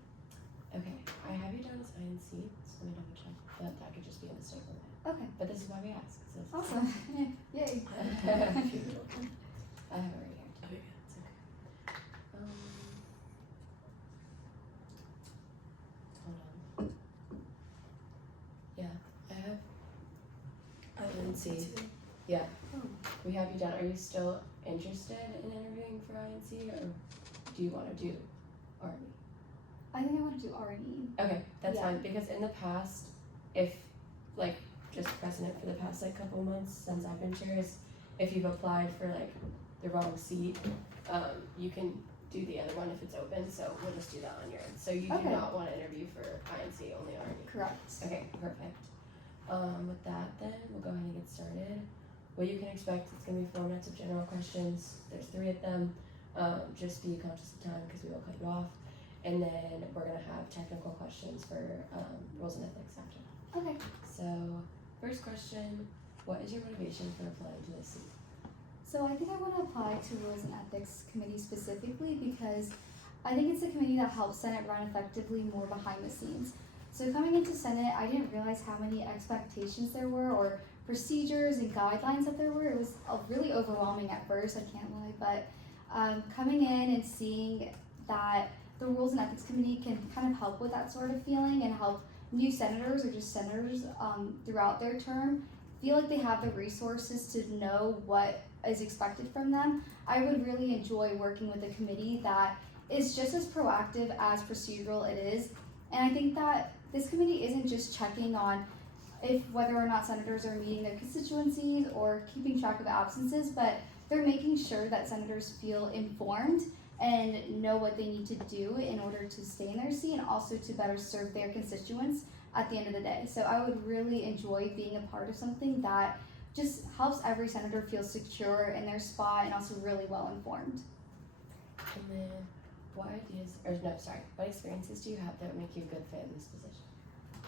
Okay, I have you down as INC, so let me double check, but that could just be a mistake on that. Okay. But this is why we ask, so. Awesome. Yay. I have it right here. Okay. It's okay. Hold on. Yeah, I have, INC. Yeah, we have you down. Are you still interested in interviewing for INC, or do you want to do RE? I think I want to do R&E. Okay, that's Yeah. fine, because in the past, if, just precedent for the past, couple months since I've been chair is, if you've applied for, the wrong seat, you can do the other one if it's open, so we'll just do that on your end. So you do Okay. not want to interview for INC, only RE? Correct. Okay, perfect. With that then, we'll go ahead and get started. What you can expect, it's gonna be 4 minutes of general questions. There's 3 of them. Just be conscious of time because we will cut you off. And then we're gonna have technical questions for rules and ethics after. Okay. So, first question, what is your motivation for applying to this seat? So I think I want to apply to Rules and Ethics Committee specifically because I think it's a committee that helps Senate run effectively more behind the scenes. So coming into Senate, I didn't realize how many expectations there were or procedures and guidelines that there were. It was really overwhelming at first, I can't lie, but coming in and seeing that the Rules and Ethics Committee can kind of help with that sort of feeling and help new senators or just senators throughout their term feel like they have the resources to know what is expected from them. I would really enjoy working with a committee that is just as proactive as procedural it is. And I think that this committee isn't just checking on if whether or not senators are meeting their constituencies or keeping track of absences, but they're making sure that senators feel informed and know what they need to do in order to stay in their seat and also to better serve their constituents at the end of the day. So I would really enjoy being a part of something that just helps every senator feel secure in their spot and also really well informed. And then, what experiences do you have that would make you a good fit in this position?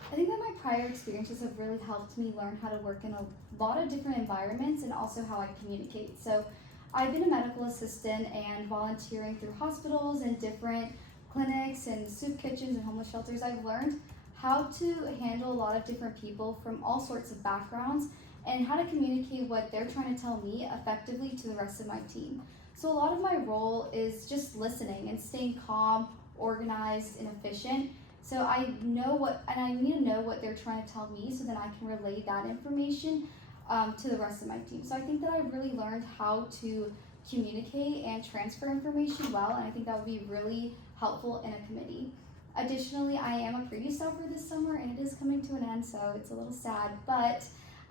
I think that my prior experiences have really helped me learn how to work in a lot of different environments and also how I communicate. So I've been a medical assistant and volunteering through hospitals and different clinics and soup kitchens and homeless shelters. I've learned how to handle a lot of different people from all sorts of backgrounds and how to communicate what they're trying to tell me effectively to the rest of my team. So a lot of my role is just listening and staying calm, organized, and efficient. So I need to know what they're trying to tell me so then I can relay that information to the rest of my team. So I think that I've really learned how to communicate and transfer information well, and I think that would be really helpful in a committee. Additionally, I am a preview staffer this summer and it is coming to an end, so it's a little sad, but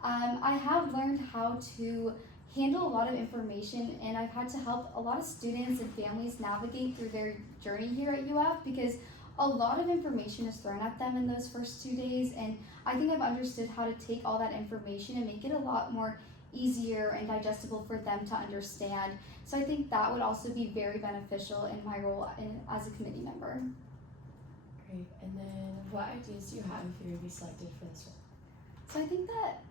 I have learned how to handle a lot of information, and I've had to help a lot of students and families navigate through their journey here at UF because a lot of information is thrown at them in those first 2 days, and I think I've understood how to take all that information and make it a lot more easier and digestible for them to understand. So I think that would also be very beneficial in my role as a committee member. Great. And then, what ideas do you have if you were to be selected for this role? So I think that,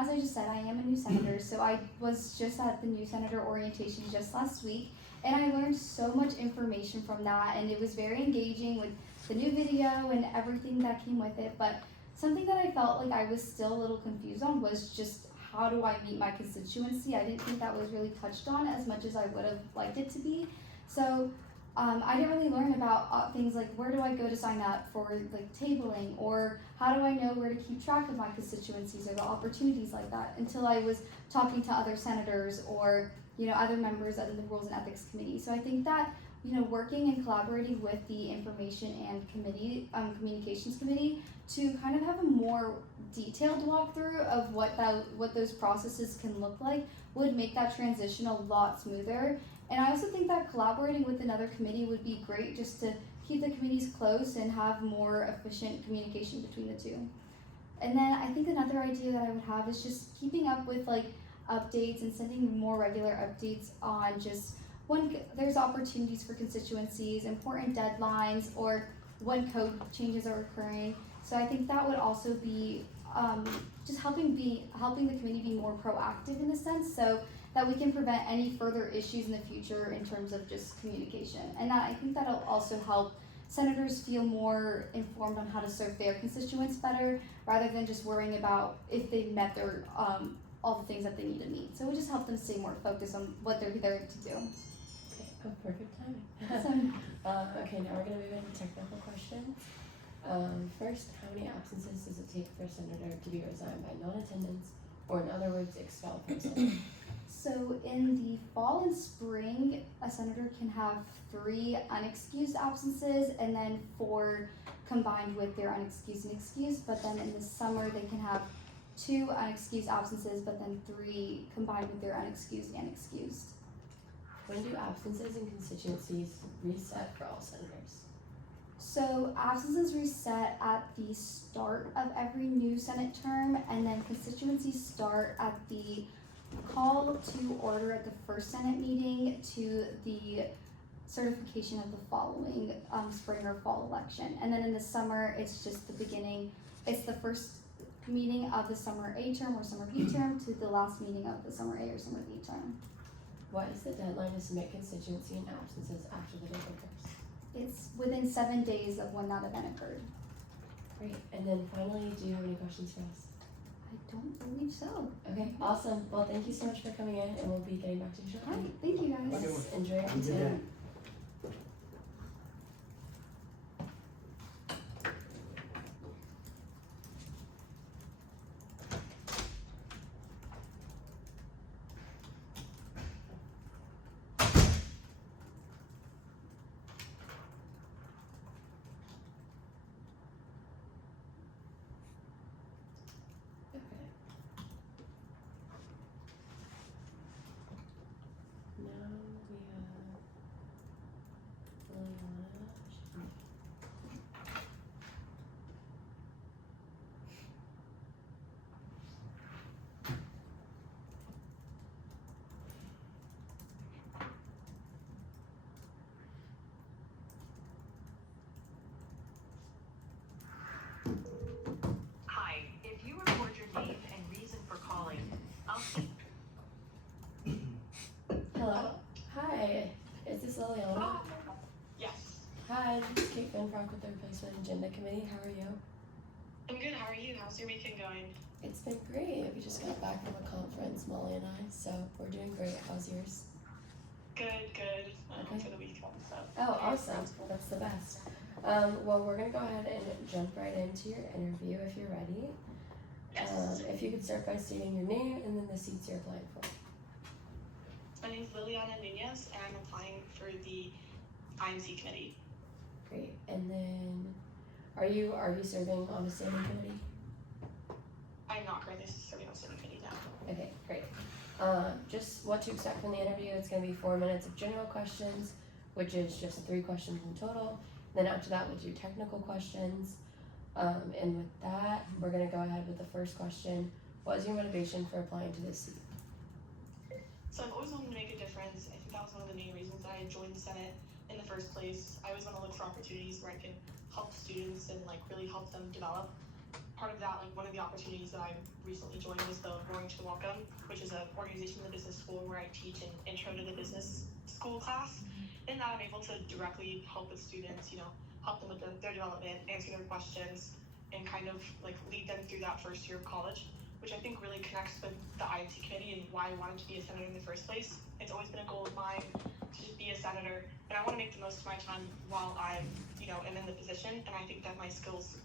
as I just said, I am a new senator, so I was just at the new senator orientation just last week, and I learned so much information from that, and it was very engaging with the new video and everything that came with it. But something that I felt like I was still a little confused on was just how do I meet my constituency? I didn't think that was really touched on as much as I would have liked it to be. So I didn't really learn about things like where do I go to sign up for like tabling, or how do I know where to keep track of my constituencies or the opportunities like that until I was talking to other senators or other members of the Rules and Ethics Committee. So I think that working and collaborating with the Information and Communications Committee to kind of have a more detailed walkthrough of what those processes can look like would make that transition a lot smoother. And I also think that collaborating with another committee would be great, just to keep the committees close and have more efficient communication between the two. And then I think another idea that I would have is just keeping up with like updates and sending more regular updates on just when there's opportunities for constituencies, important deadlines, or when code changes are occurring. So I think that would also be just helping the committee be more proactive in a sense, so that we can prevent any further issues in the future in terms of just communication. And that I think that'll also help senators feel more informed on how to serve their constituents better, rather than just worrying about if they've met their all the things that they need to meet. So it would just help them stay more focused on what they're there to do. Okay, oh, perfect timing. Awesome. Okay, now we're gonna move into technical questions. First, how many absences does it take for a senator to be resigned by non-attendance, or in other words, expelled from Senate? So in the fall and spring, a senator can have 3 unexcused absences and then 4 combined with their unexcused and excused. But then in the summer, they can have 2 unexcused absences, but then 3 combined with their unexcused and excused. When do absences in constituencies reset for all senators? So absences reset at the start of every new Senate term, and then constituencies start at the call to order at the first Senate meeting to the certification of the following spring or fall election. And then in the summer, it's just the beginning. It's the first meeting of the summer A term or summer B term to the last meeting of the summer A or summer B term. What is the deadline to submit constituency and absences after the date occurs? It's within 7 days of when that event occurred. Great. And then finally, do you have any questions for us? I don't believe so. Okay, awesome. Well, thank you so much for coming in, and we'll be getting back to you All shortly. right, thank you guys. Yes, enjoy your Have a good day. day. Okay. Now we have Liliana. Hi, if you record your name and reason for calling, I'll see. Hello. Hi. Is this Liliana? Yes. Hi, this is Kate Finfrock with the Replacement Agenda Committee. How are you? I'm good. How are you? How's your weekend going? It's been great. We just got back from a conference, Molly and I, so we're doing great. How's yours? Good, good. Okay. For the weekend, so. Oh, awesome. That's the best. Well, we're going to go ahead and jump right into your interview if you're ready. Yes. If you could start by stating your name and then the seats you're applying for. My name is Liliana Nunez, and I'm applying for the INC committee. Great. And then, are you serving on a standing committee? I'm not currently serving on city committee now. Okay, great. Just what to expect from the interview. It's going to be 4 minutes of general questions, which is just 3 questions in total. Then after that, we'll do technical questions. And with that, we're going to go ahead with the first question. What is your motivation for applying to this seat? So I've always wanted to make a difference. I think that was one of the main reasons that I joined the Senate in the first place. I always want to look for opportunities where I can help students and like really help them develop. Part of that, like one of the opportunities that I recently joined was the Roaring to Welcome, which is an organization in the business school where I teach an intro to the business school class. In that, I'm able to directly help with students, help them with their development, answer their questions, and kind of like lead them through that first year of college, which I think really connects with the INC committee and why I wanted to be a senator in the first place. It's always been a goal of mine to just be a senator, and I want to make the most of my time while I, am in the position, and I think that my skills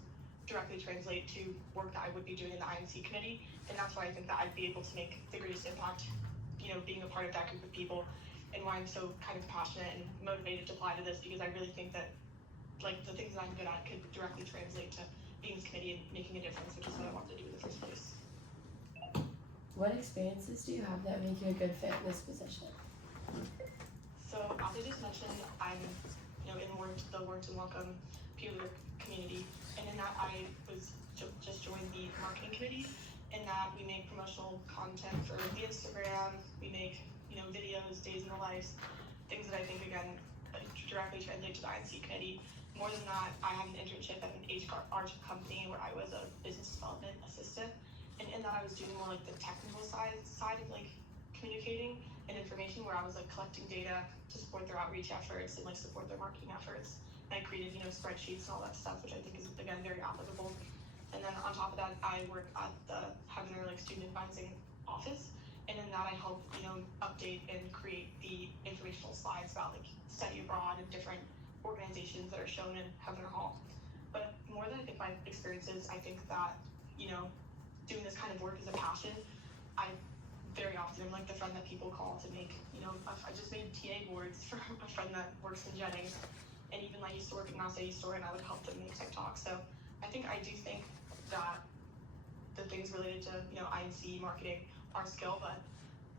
directly translate to work that I would be doing in the INC committee, and that's why I think that I'd be able to make the greatest impact, being a part of that group of people, and why I'm so kind of passionate and motivated to apply to this, because I really think that, like, the things that I'm good at could directly translate to being in this committee and making a difference, which is what I wanted to do in the first place. What experiences do you have that make you a good fit in this position? So, as I just mentioned, I'm, in the Warrington Welcome peer community, and in that I was just joined the marketing committee, in that we make promotional content for the Instagram, we make, videos, days in the life, things that I think, again, directly translate to the INC committee. More than that, I had an internship at an HR company where I was a business development assistant, and in that I was doing more like the technical side of like communicating and information, where I was like collecting data to support their outreach efforts and like support their marketing efforts. And I created, spreadsheets and all that stuff, which I think is, again, very applicable. And then on top of that, I work at the Heavener student advising office, and in that I help, update and create the informational slides about like study abroad and different organizations that are shown in Heavener Hall. But more than I think my experiences, I think that, doing this kind of work is a passion. I very often am like the friend that people call to make, I just made TA boards for a friend that works in Jennings, and even I used to work at NASA store, and I would help them make TikTok. So I do think that the things related to, INC marketing are skill, but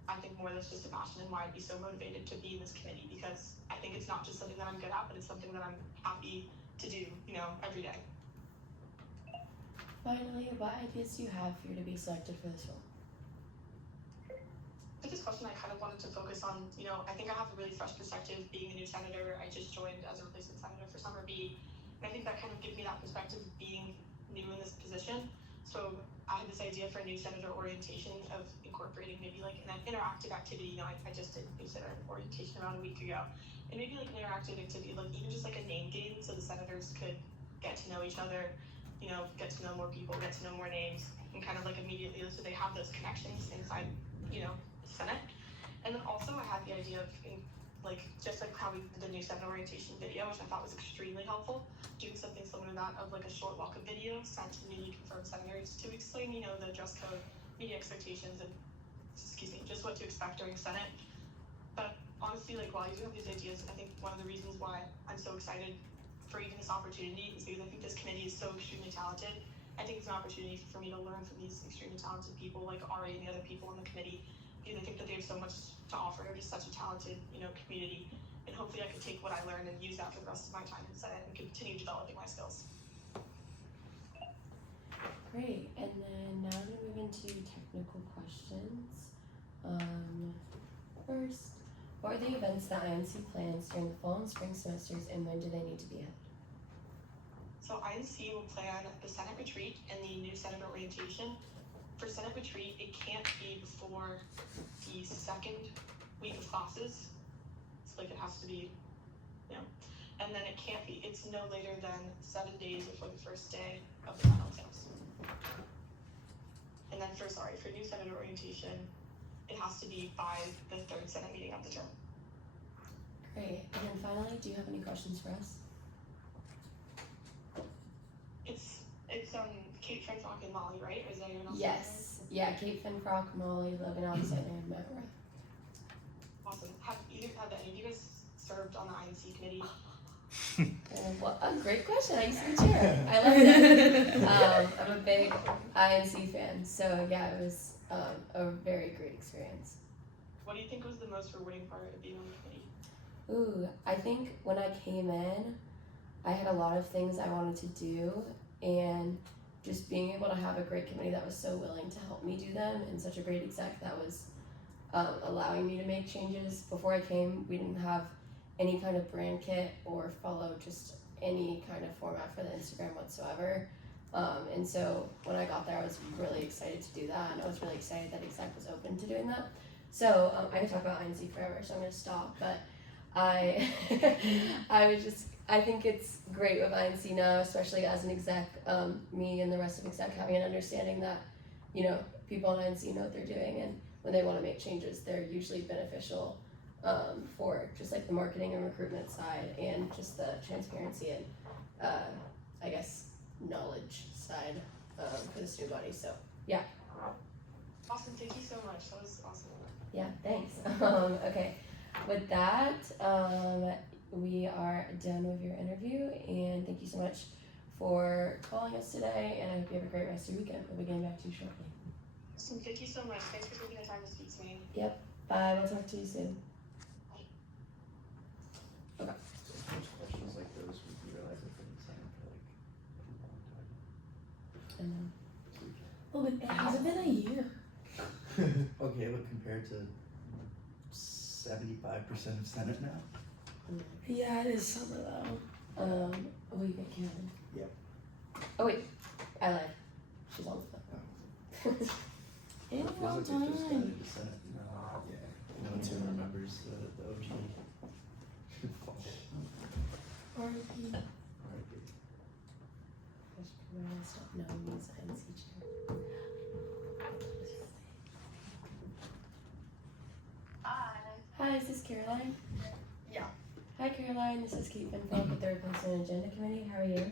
I think more that's just a passion, and why I'd be so motivated to be in this committee, because I think it's not just something that I'm good at, but it's something that I'm happy to do, every day. Finally, what ideas do you have for you to be selected for this role? For this question, I kind of wanted to focus on, I think I have a really fresh perspective being a new senator. I just joined as a replacement senator for Summer B, and I think that kind of gives me that perspective of being new in this position. So I had this idea for a new senator orientation of incorporating maybe like an interactive activity. I just did new senator orientation around a week ago, and maybe like an interactive activity, like even just like a name game, so the senators could get to know each other, get to know more people, get to know more names, and kind of like immediately, so they have those connections inside, Senate. And then also I had the idea of just like how we did the new Senate orientation video, which I thought was extremely helpful, doing something similar to that of like a short welcome video sent to newly confirmed senators to explain, the dress code, media expectations, and just what to expect during Senate. But honestly, like, while you do have these ideas, I think one of the reasons why I'm so excited for even this opportunity is because I think this committee is so extremely talented. I think it's an opportunity for me to learn from these extremely talented people like Ari and the other people in the committee, because I think that they have so much to offer. They're just such a talented, community, and hopefully I can take what I learned and use that for the rest of my time in Senate and continue developing my skills. Great, and then now we're gonna move into technical questions. First, what are the events that INC plans during the fall and spring semesters, and when do they need to be held? So INC will plan the Senate retreat and the new Senate orientation. For Senate retreat, it can't be before the second week of classes. It's like it has to be, and then it's no later than 7 days before the first day of the final exams. And then for new Senate orientation, it has to be by the third Senate meeting of the term. Great, and then finally, do you have any questions for us? It's Kate Finfrock and Molly, right? Or is there anyone else? Yes, yeah, Kate Finfrock, Molly, Logan Alexander, and Matt Roth. Awesome. Have any of you guys served on the INC committee? Well, a great question. I used to be chair. I loved it. I'm a big INC fan, so yeah, it was a very great experience. What do you think was the most rewarding part of being on the committee? Ooh, I think when I came in, I had a lot of things I wanted to do, and just being able to have a great committee that was so willing to help me do them, and such a great exec that was allowing me to make changes. Before I came, we didn't have any kind of brand kit or follow just any kind of format for the Instagram whatsoever. And so when I got there, I was really excited to do that, and I was really excited that exec was open to doing that. So I could talk about INC forever, so I'm gonna stop, but I think it's great with INC now, especially as an exec, me and the rest of exec having an understanding that, people on INC know what they're doing, and when they want to make changes, they're usually beneficial for just like the marketing and recruitment side and just the transparency and I guess knowledge side for the student body. So Awesome, thank you so much. That was awesome. yeah, thanks. Okay, with that, we are done with your interview, and thank you so much for calling us today, and I hope you have a great rest of your weekend. We'll be getting back to you shortly. Awesome, thank you so much. Thanks for taking the time to speak to me. Bye, we'll talk to you soon. So most questions like those would be realizing for the Senate for like a long time. And then, Oh, but it hasn't been a year. Okay, but compared to 75% of Senate now? Yeah, it is summer though. oh, you got Karen. Yep. Oh wait, I lied. She's on the phone. Ain't It a feels long like they just got time. into Senate now. Yeah. No one even remembers the OG. R.I.P. Stop knowing these INC chair. Hi, is this Caroline? Yeah. Hi Caroline, this is Kate Finfeld with the Replacement Agenda Committee. How are you?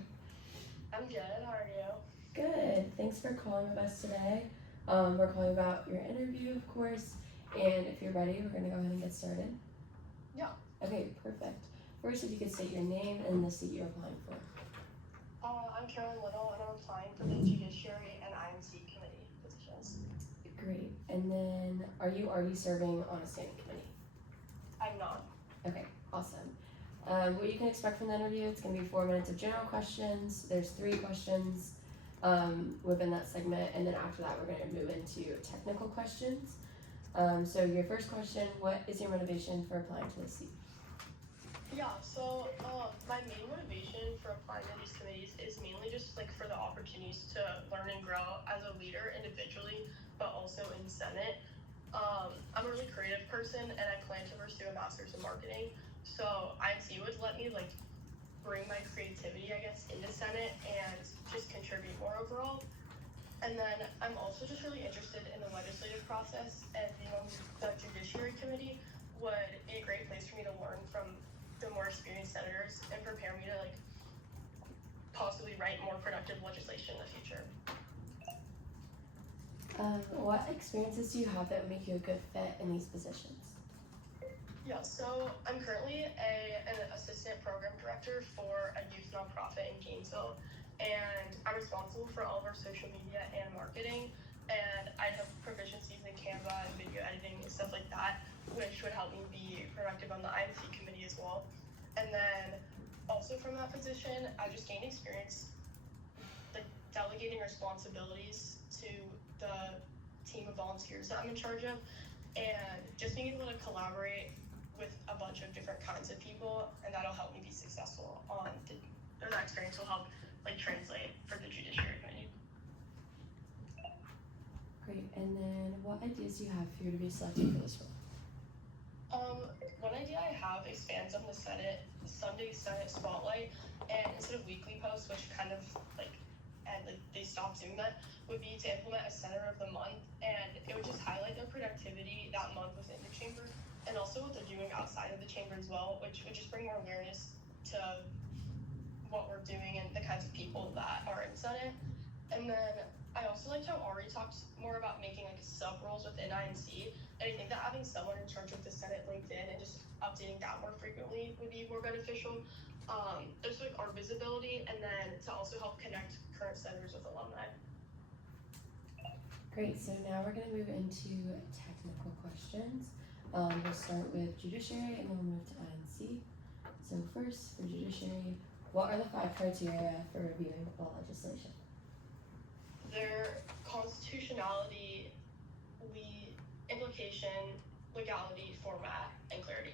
I'm good, how are you? Good. Thanks for calling with us today. We're calling about your interview, of course, and if you're ready, we're gonna go ahead and get started. Yeah. Okay, perfect. First, if you could state your name and the seat you're applying for. I'm Karen Little, and I'm applying for the Judiciary and INC committee positions. Great. And then, are you already serving on a standing committee? I'm not. Okay, awesome. What you can expect from the interview, it's gonna be 4 minutes of general questions. There's 3 questions within that segment, and then after that, we're gonna move into technical questions. So your first question, what is your motivation for applying to this seat? Yeah, so my main motivation for applying to these committees is mainly just like for the opportunities to learn and grow as a leader individually, but also in Senate. I'm a really creative person, and I plan to pursue a master's in marketing. So INC would let me like bring my creativity, I guess, into Senate and just contribute more overall. And then I'm also just really interested in the legislative process, and being on the Judiciary Committee would be a great place for me to learn from the more experienced senators and prepare me to like possibly write more productive legislation in the future. What experiences do you have that would make you a good fit in these positions? Yeah, so I'm currently an assistant program director for a youth nonprofit in Gainesville, and I'm responsible for all of our social media and marketing, and I have proficiencies in Canva and video editing and stuff like that, which would help me be productive on the INC committee as well. And then also from that position, I just gained experience like delegating responsibilities to the team of volunteers that I'm in charge of, and just being able to collaborate with a bunch of different kinds of people, and that'll help me be successful or that experience will help like translate for the Judiciary Committee. Great. And then what ideas do you have for you to be selected for this role? One idea I have expands on the Sunday Senate Spotlight, and instead of weekly posts, which kind of like they stopped doing that, would be to implement a Senator of the Month, and it would just highlight their productivity that month within the chamber, and also what they're doing outside of the chamber as well, which would just bring more awareness to what we're doing and the kinds of people that are in Senate. And then I also liked how Ari talked more about making like sub roles within INC, and I think that having someone in charge of the Senate LinkedIn and just updating that more frequently would be more beneficial. There's like our visibility, and then to also help connect current senators with alumni. Great. So now we're going to move into technical questions. We'll start with Judiciary, and then we'll move to INC. So first, for Judiciary, what are the 5 criteria for reviewing law legislation? Their constitutionality, implication, legality, format, and clarity.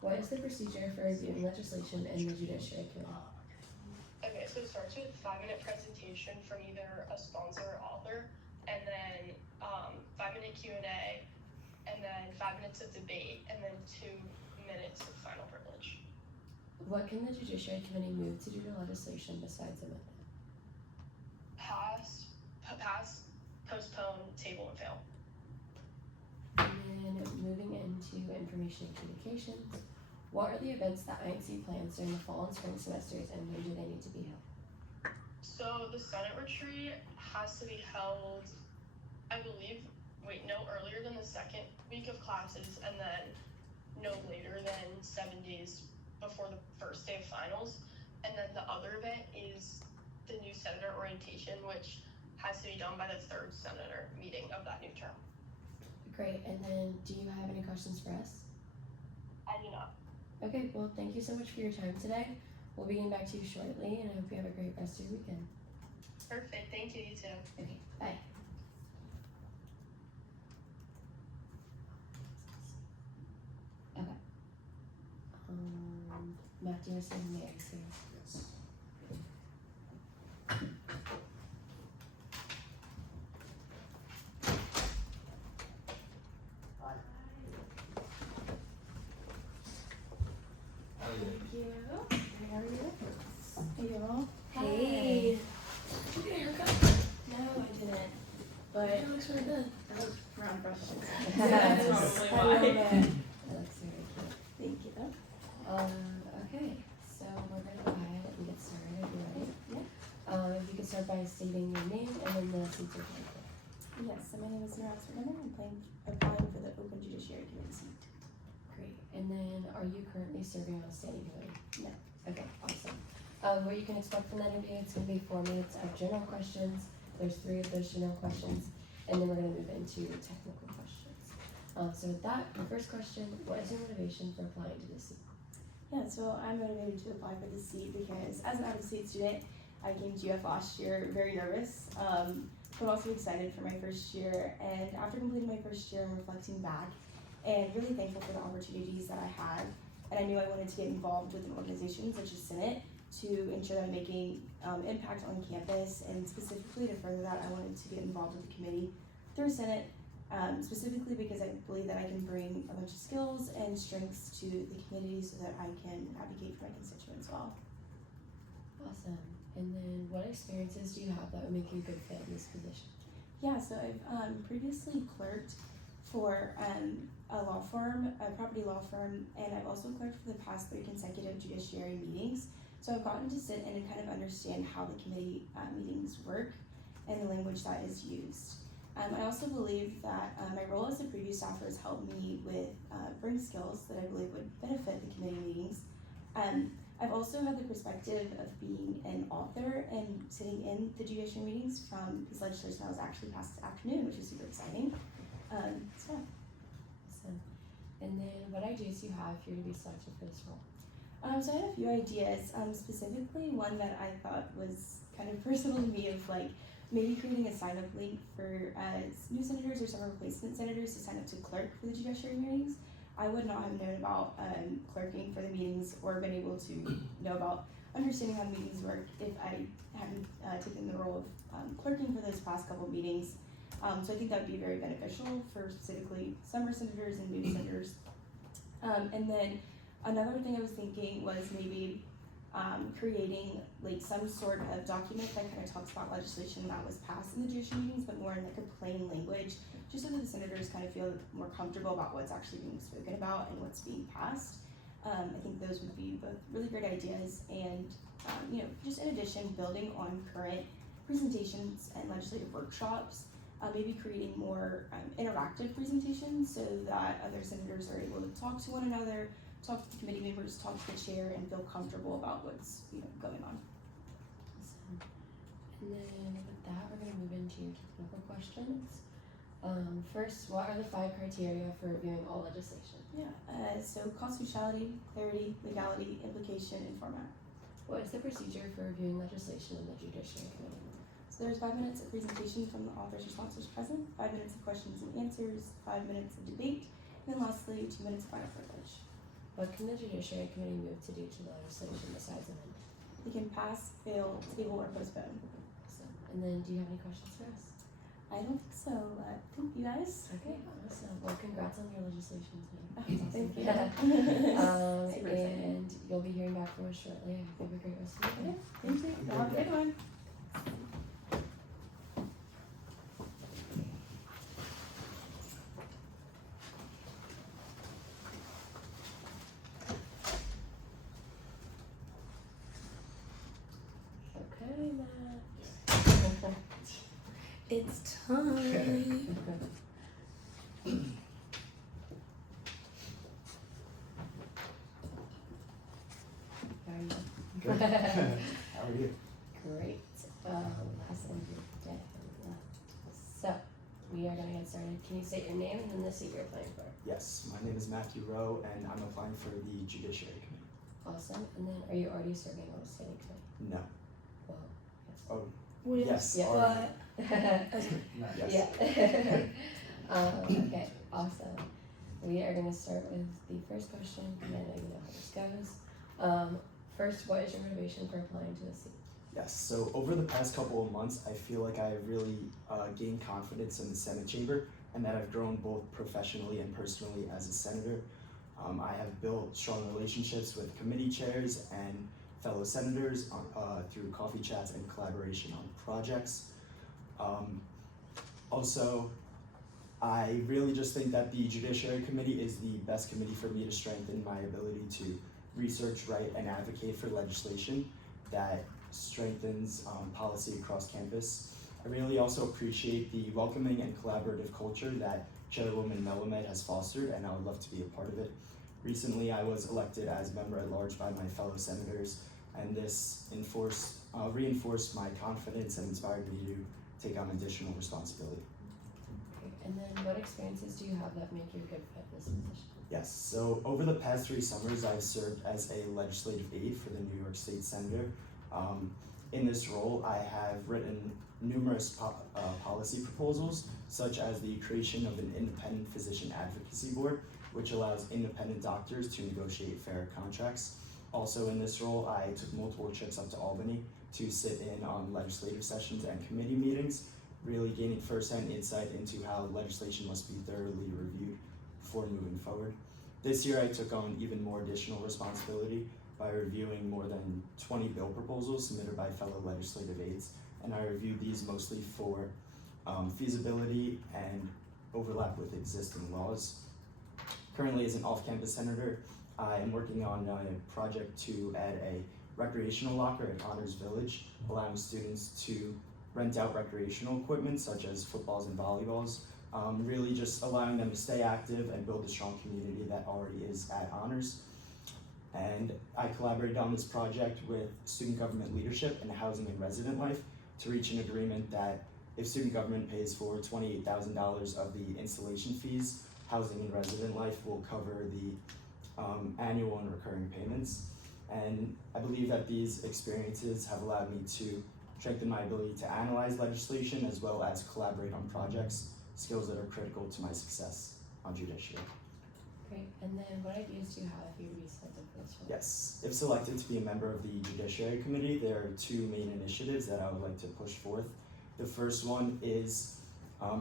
What is the procedure for reviewing legislation in the Judiciary Committee? Okay, so it starts with 5-minute presentation from either a sponsor or author, and then 5-minute Q&A, and then 5 minutes of debate, and then 2 minutes of final privilege. What can the Judiciary Committee move to do to legislation besides amendment? Pass, postpone, table, and fail. And then moving into information and communications. What are the events that INC plans during the fall and spring semesters, and when do they need to be held? So the Senate retreat has to be held, I believe, no earlier than the second week of classes, and then no later than 7 days before the first day of finals. And then the other event is the new senator orientation, which has to be done by the third senator meeting of that new term. Great, and then do you have any questions for us? I do not. Okay, well, thank you so much for your time today. We'll be getting back to you shortly, and I hope you have a great rest of your weekend. Perfect, thank you, you too. Okay, bye. Okay. Matthew, you're saying Mary's here. Yes. Thank you. How are you? Hey y'all. Hey. Did you get a haircut? No, I didn't. But But it looks really good. I look round brush. That's probably I love it. That looks very cute. Thank you. Okay, so we're gonna go ahead and get started if you're ready. Yeah. If you could start by stating your name and then the seats you're playing for. Yes, so my name is Nora Swinner. I'm applying for the Open Judiciary Committee seat. Great. And then are you currently serving on a standing committee? No. Okay, awesome. What you can expect from that interview, it's gonna be 4 minutes of general questions. There's 3 of those general questions, and then we're gonna move into technical questions. So with that, the first question, what is your motivation for applying to this seat? Yeah, so I'm motivated to apply for this seat because as an out-of-state student, I came to UF last year very nervous, but also excited for my first year. And after completing my first year, I'm reflecting back and really thankful for the opportunities that I had. And I knew I wanted to get involved with an organization such as Senate to ensure that I'm making impact on campus, and specifically to further that, I wanted to get involved with the committee through Senate, specifically because I believe that I can bring a bunch of skills and strengths to the community so that I can advocate for my constituents well. Awesome. And then what experiences do you have that would make you a good fit in this position? Yeah, so I've previously clerked for a law firm, a property law firm, and I've also clerked for the past 3 consecutive judiciary meetings. So I've gotten to sit in and kind of understand how the committee meetings work and the language that is used. I also believe that my role as a preview staffer has helped me with bring skills that I believe would benefit the committee meetings. I've also had the perspective of being an author and sitting in the judiciary meetings from this legislation that was actually passed this afternoon, which is super exciting. So yeah. Awesome. And then what ideas do you have if you're to be selected for this role? So I had a few ideas, specifically one that I thought was kind of personal to me of like maybe creating a sign-up link for new senators or summer replacement senators to sign up to clerk for the judiciary meetings. I would not have known about clerking for the meetings or been able to know about understanding how meetings work if I hadn't taken the role of clerking for those past couple meetings. So I think that would be very beneficial for specifically summer senators and new senators. And then another thing I was thinking was maybe creating like some sort of document that kind of talks about legislation that was passed in the judiciary meetings, but more in like a plain language, just so that the senators kind of feel more comfortable about what's actually being spoken about and what's being passed. I think those would be both really great ideas, and just in addition, building on current presentations and legislative workshops, maybe creating more interactive presentations so that other senators are able to talk to one another, talk to the committee members, talk to the chair, and feel comfortable about what's going on. Awesome. And then with that, we're going to move into your technical questions. First, what are the 5 criteria for reviewing all legislation? Yeah, so constitutionality, clarity, legality, implication, and format. What is the procedure for reviewing legislation in the Judiciary Committee? So there's 5 minutes of presentation from the authors or sponsors present, 5 minutes of questions and answers, 5 minutes of debate, and then lastly, 2 minutes of final privilege. What can the Judiciary Committee move to do to the legislation besides amend? They can pass, fail, table, or postpone. Awesome. And then do you have any questions for us? I don't think so. Thank you guys. Okay, awesome. Well, congrats on your legislation too. Thank you. Super exciting. And you'll be hearing back from us shortly. I hope you have a great rest of your day. Thank you. Have a good one. It's time. Good. How are you? Great. Last end of the day. So, we are gonna get started. Can you state your name and then the seat you're applying for? Yes, my name is Matthew Rowe, and I'm applying for the Judiciary Committee. Awesome. And then, are you already serving on the standing committee? No. Well, Oh, Well, yes. Yeah. already. yes. Yes. Yeah. Okay. Awesome. We are gonna start with the first question because I know you know how this goes. First, what is your motivation for applying to this seat? Yes, so over the past couple of months, I feel like I have really gained confidence in the Senate chamber and that I've grown both professionally and personally as a senator. I have built strong relationships with committee chairs and fellow senators through coffee chats and collaboration on projects. Also, I really just think that the Judiciary Committee is the best committee for me to strengthen my ability to research, write, and advocate for legislation that strengthens policy across campus. I really also appreciate the welcoming and collaborative culture that Chairwoman Melamed has fostered, and I would love to be a part of it. Recently, I was elected as member at large by my fellow senators, and this reinforced my confidence and inspired me to take on additional responsibility. Okay. And then, what experiences do you have that make you a good fit for this position? Yes, so over the past 3 summers, I've served as a legislative aide for the New York State Senator. In this role, I have written numerous policy proposals, such as the creation of an independent physician advocacy board, which allows independent doctors to negotiate fair contracts. Also in this role, I took multiple trips up to Albany to sit in on legislative sessions and committee meetings, really gaining firsthand insight into how legislation must be thoroughly reviewed before moving forward. This year I took on even more additional responsibility by reviewing more than 20 bill proposals submitted by fellow legislative aides, and I reviewed these mostly for feasibility and overlap with existing laws. Currently, as an off-campus senator, I am working on a project to add a recreational locker at Honors Village, allowing students to rent out recreational equipment such as footballs and volleyballs, really just allowing them to stay active and build a strong community that already is at Honors. And I collaborated on this project with student government leadership and housing and resident life to reach an agreement that if student government pays for $28,000 of the installation fees, housing and resident life will cover the annual and recurring payments. And I believe that these experiences have allowed me to strengthen my ability to analyze legislation as well as collaborate on projects, skills that are critical to my success on judiciary. Great. And then, what ideas do you have if you were to be selected for this role? Yes, if selected to be a member of the Judiciary Committee, there are 2 main initiatives that I would like to push forth. The first one is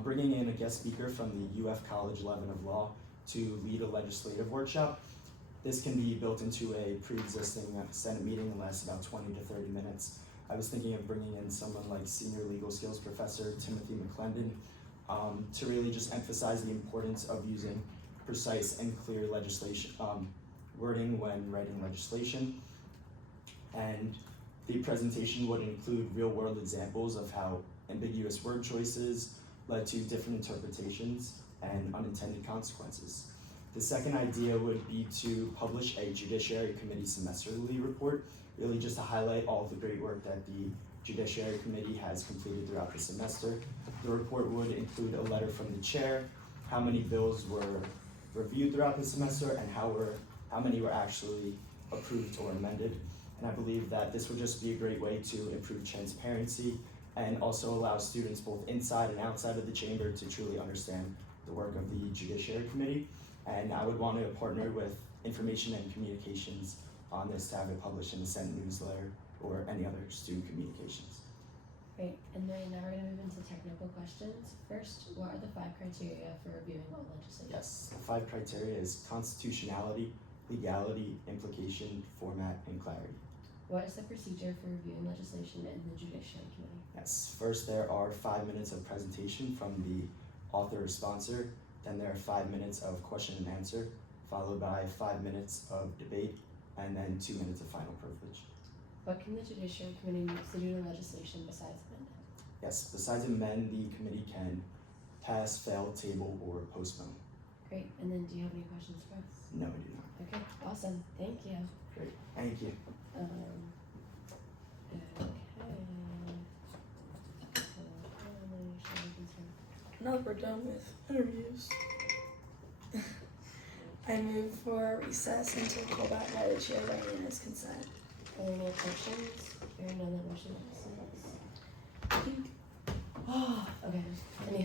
bringing in a guest speaker from the UF College Levin of Law to lead a legislative workshop. This can be built into a pre-existing Senate meeting and lasts about 20 to 30 minutes. I was thinking of bringing in someone like Senior Legal Skills Professor Timothy McClendon to really just emphasize the importance of using precise and clear legislation wording when writing legislation. And the presentation would include real-world examples of how ambiguous word choices led to different interpretations and unintended consequences. The second idea would be to publish a Judiciary Committee semesterly report, really just to highlight all of the great work that the Judiciary Committee has completed throughout the semester. The report would include a letter from the chair, how many bills were reviewed throughout the semester, and how many were actually approved or amended. And I believe that this would just be a great way to improve transparency and also allow students both inside and outside of the chamber to truly understand the work of the Judiciary Committee. And I would want to partner with Information and Communications on this to have it published in the Senate newsletter or any other student communications. Great. And then now we're going to move into technical questions. First, what are the 5 criteria for reviewing all legislation? Yes, the 5 criteria is constitutionality, legality, implication, format, and clarity. What is the procedure for reviewing legislation in the Judiciary Committee? Yes, first there are 5 minutes of presentation from the author or sponsor, then there are 5 minutes of question and answer, followed by 5 minutes of debate, and then 2 minutes of final privilege. What can the Judiciary Committee use to do to legislation besides amendment? Yes, besides amend, the committee can pass, fail, table, or postpone. Great, and then do you have any questions for us? No, we do not. Okay, awesome, thank you. Great, thank you. Okay. Now that we're done with interviews, I move for recess until called back by the chair by unanimous consent. Are there any questions? Hearing none, that motion passes. I think Okay, any